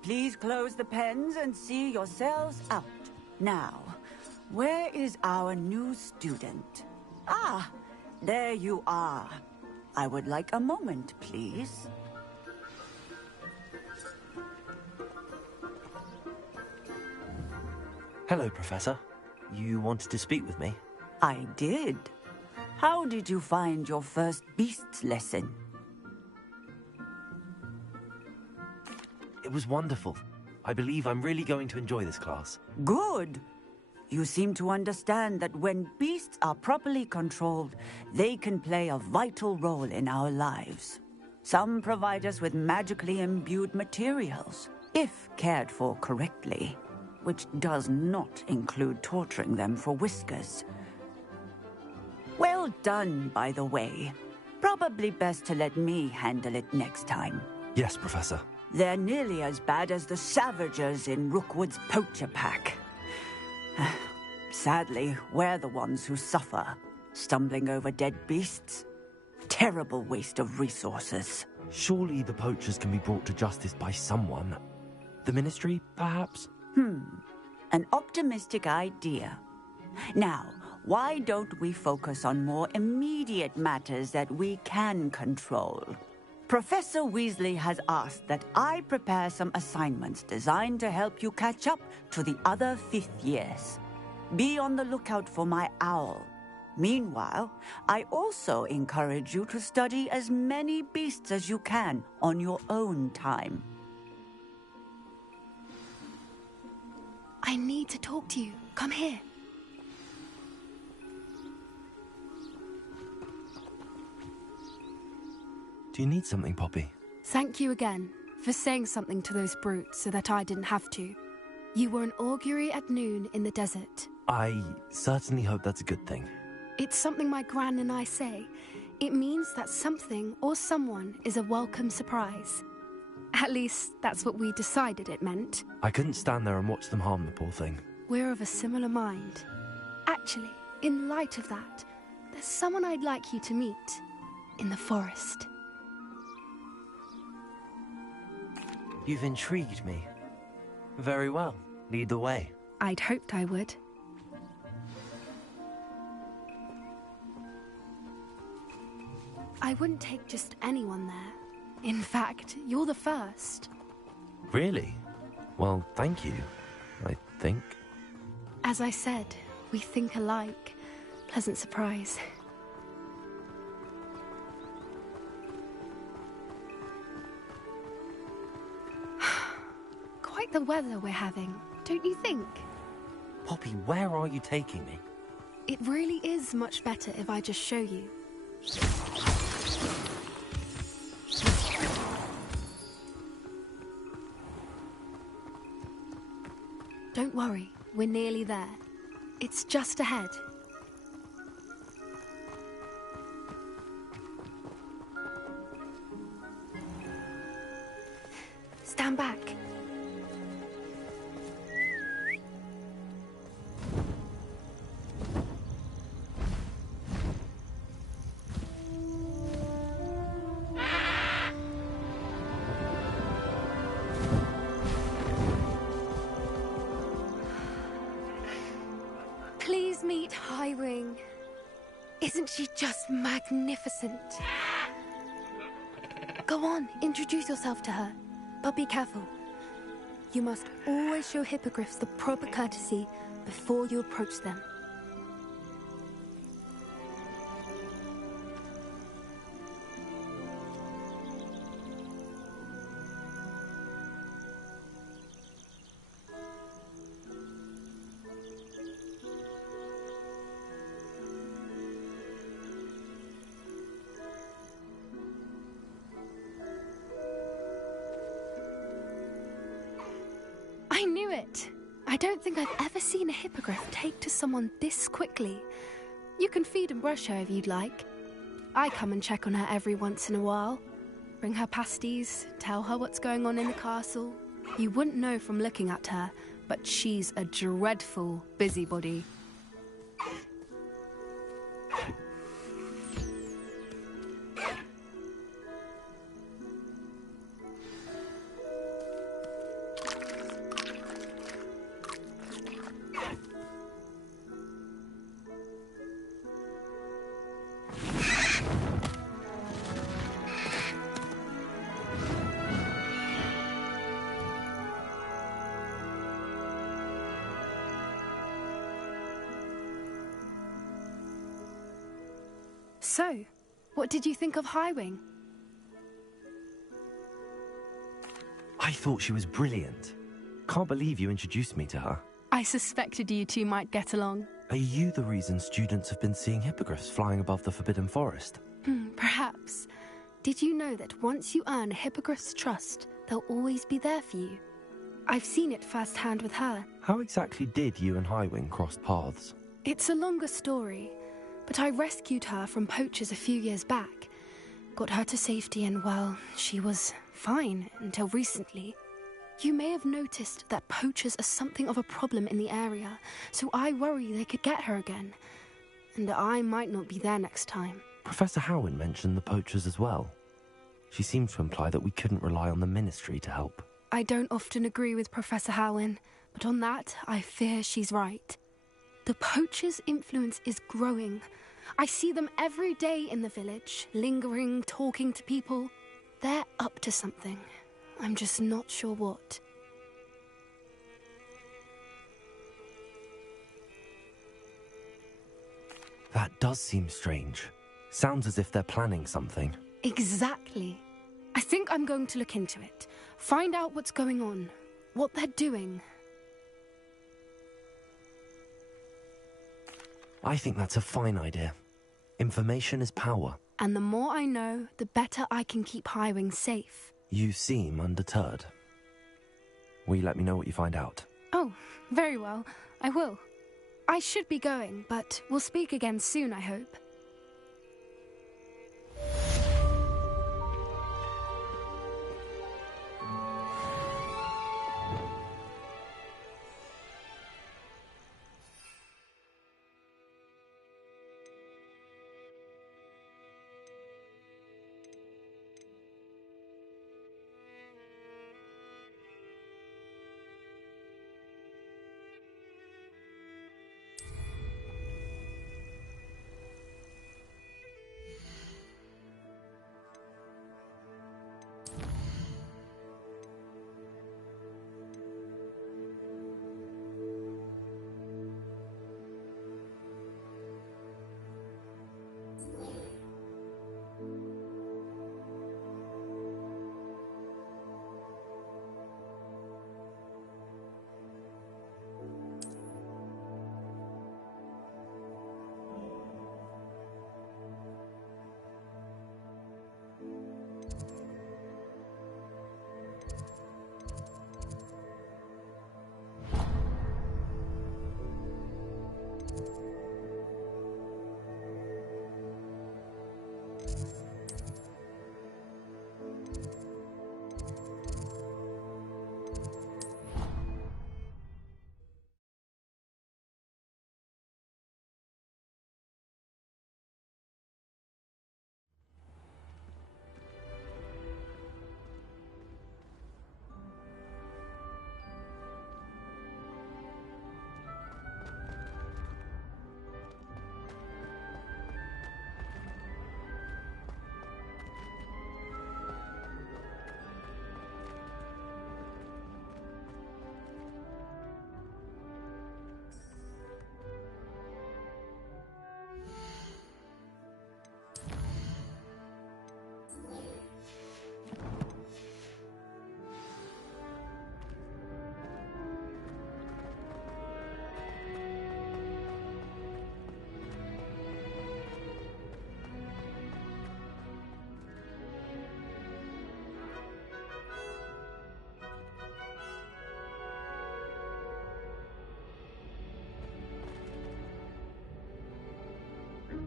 Please close the pens and see yourselves out. Now, where is our new student? Ah, there you are. I would like a moment, please. Hello, Professor. You wanted to speak with me? I did. How did you find your first beasts lesson? It was wonderful. I believe I'm really going to enjoy this class. Good. You seem to understand that when beasts are properly controlled, they can play a vital role in our lives. Some provide us with magically imbued materials, if cared for correctly, which does not include torturing them for whiskers. Well done, by the way. Probably best to let me handle it next time. Yes, Professor. They're nearly as bad as the Savagers in Rookwood's poacher pack. Sadly, we're the ones who suffer, stumbling over dead beasts. Terrible waste of resources. Surely the poachers can be brought to justice by someone. The Ministry, perhaps? An optimistic idea. Now, why don't we focus on more immediate matters that we can control? Professor Weasley has asked that I prepare some assignments designed to help you catch up to the other fifth years. Be on the lookout for my owl. Meanwhile, I also encourage you to study as many beasts as you can on your own time. I need to talk to you. Come here. Do you need something, Poppy? Thank you again for saying something to those brutes so that I didn't have to. You were an augury at noon in the desert. I certainly hope that's a good thing. It's something my gran and I say. It means that something or someone is a welcome surprise. At least, that's what we decided it meant. I couldn't stand there and watch them harm the poor thing. We're of a similar mind. Actually, in light of that, there's someone I'd like you to meet. In the forest. You've intrigued me. Very well. Lead the way. I'd hoped I would. I wouldn't take just anyone there. In fact, you're the first. Really? Well, thank you, I think. As I said, we think alike. Pleasant surprise. Quite the weather we're having, don't you think? Poppy, where are you taking me? It really is much better if I just show you. Don't worry, we're nearly there. It's just ahead. Stand back. Meet Highwing. Isn't she just magnificent? Go on, introduce yourself to her. But be careful. You must always show hippogriffs the proper courtesy before you approach them. I knew it! I don't think I've ever seen a hippogriff take to someone this quickly. You can feed and brush her if you'd like. I come and check on her every once in a while. Bring her pasties, tell her what's going on in the castle. You wouldn't know from looking at her, but she's a dreadful busybody. So, what did you think of Highwing? I thought she was brilliant. Can't believe you introduced me to her. I suspected you two might get along. Are you the reason students have been seeing hippogriffs flying above the Forbidden Forest? Perhaps. Did you know that once you earn a hippogriff's trust, they'll always be there for you? I've seen it firsthand with her. How exactly did you and Highwing cross paths? It's a longer story, but I rescued her from poachers a few years back. Got her to safety and, well, she was fine until recently. You may have noticed that poachers are something of a problem in the area, so I worry they could get her again. And I might not be there next time. Professor Howin mentioned the poachers as well. She seemed to imply that we couldn't rely on the Ministry to help. I don't often agree with Professor Howin, but on that, I fear she's right. The poachers' influence is growing. I see them every day in the village, lingering, talking to people. They're up to something. I'm just not sure what. That does seem strange. Sounds as if they're planning something. Exactly. I think I'm going to look into it. Find out what's going on, what they're doing. I think that's a fine idea. Information is power. And the more I know, the better I can keep Highwing safe. You seem undeterred. Will you let me know what you find out? Oh, very well. I will. I should be going, but we'll speak again soon, I hope.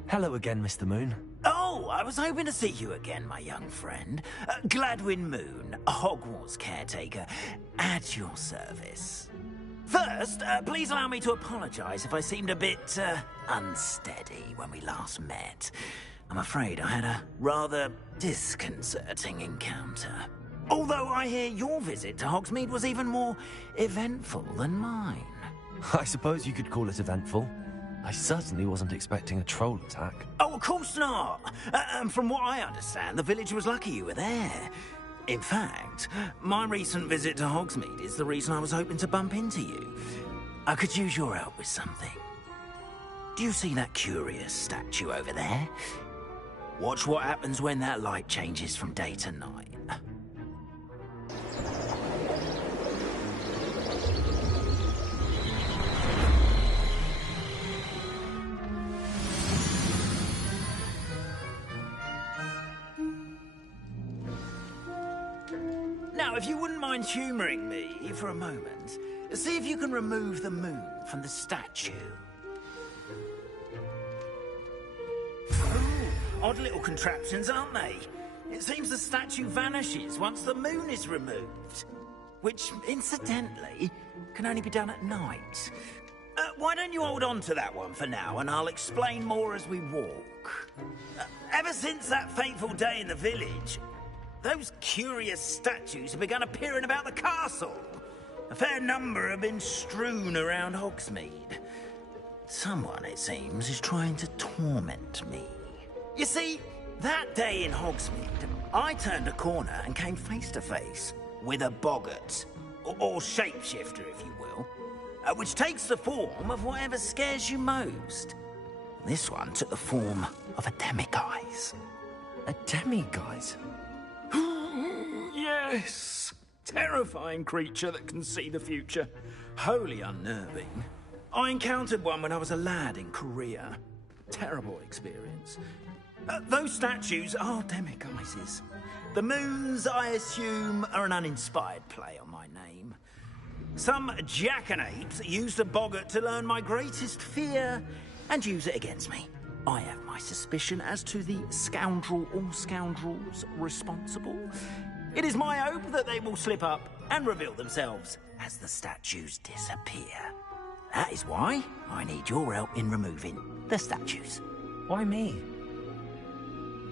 Hello again, Mr. Moon. Oh, I was hoping to see you again, my young friend. Gladwin Moon, Hogwarts caretaker, at your service. First, please allow me to apologize if I seemed a bit, unsteady when we last met. I'm afraid I had a rather disconcerting encounter. Although I hear your visit to Hogsmeade was even more eventful than mine. I suppose you could call it eventful. I certainly wasn't expecting a troll attack. Oh, of course not. And from what I understand, the village was lucky you were there. In fact, my recent visit to Hogsmeade is the reason I was hoping to bump into you. I could use your help with something. Do you see that curious statue over there? Watch what happens when that light changes from day to night. Now, if you wouldn't mind humouring me for a moment, see if you can remove the moon from the statue. Ooh, odd little contraptions, aren't they? It seems the statue vanishes once the moon is removed. Which, incidentally, can only be done at night. Why don't you hold on to that one for now, and I'll explain more as we walk. Ever since that fateful day in the village, those curious statues have begun appearing about the castle. A fair number have been strewn around Hogsmeade. Someone, it seems, is trying to torment me. You see, that day in Hogsmeade, I turned a corner and came face to face with a boggart, or shapeshifter, if you will, which takes the form of whatever scares you most. This one took the form of a demiguise. A demiguise? Yes! Terrifying creature that can see the future. Wholly unnerving. I encountered one when I was a lad in Korea. Terrible experience. Those statues are demiguises. The moons, I assume, are an uninspired play on my name. Some jackanapes used a boggart to learn my greatest fear and use it against me. I have my suspicion as to the scoundrel or scoundrels responsible. It is my hope that they will slip up and reveal themselves as the statues disappear. That is why I need your help in removing the statues. Why me?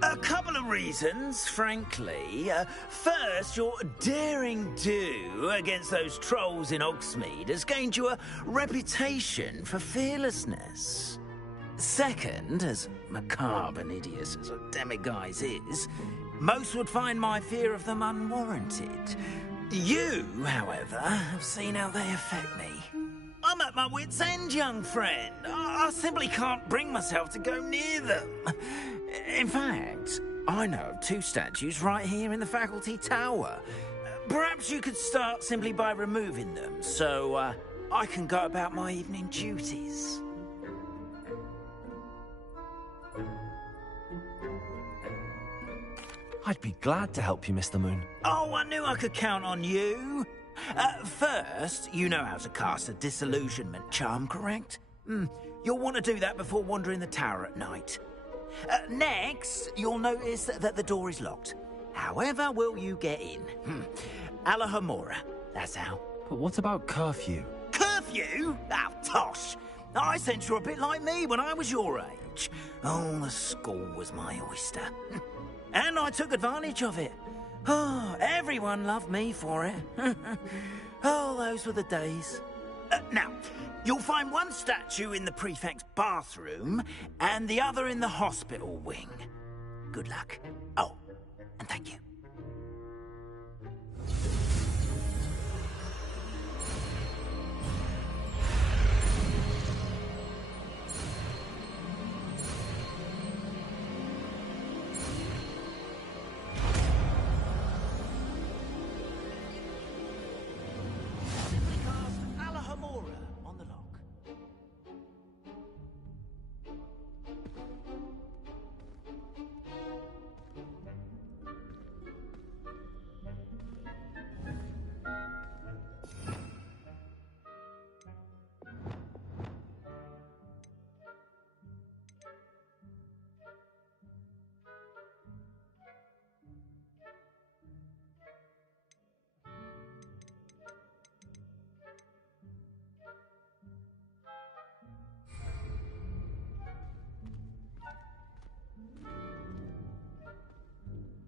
A couple of reasons, frankly. First, your daring do against those trolls in Hogsmeade has gained you a reputation for fearlessness. Second, as macabre and hideous as a demiguise is, most would find my fear of them unwarranted. You, however, have seen how they affect me. I'm at my wit's end, young friend. I simply can't bring myself to go near them. In fact, I know of two statues right here in the faculty tower. Perhaps you could start simply by removing them, so I can go about my evening duties. I'd be glad to help you, Mr. Moon. Oh, I knew I could count on you. First, you know how to cast a disillusionment charm, correct? You'll want to do that before wandering the tower at night. Next, you'll notice that the door is locked. However will you get in? Alahomora, that's how. But what about curfew? Curfew? Oh, tosh. I sense you're a bit like me when I was your age. Oh, the school was my oyster. And I took advantage of it. Oh, everyone loved me for it. Oh, those were the days. Now, you'll find one statue in the prefect's bathroom and the other in the hospital wing. Good luck. Oh, and thank you.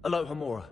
Alohomora.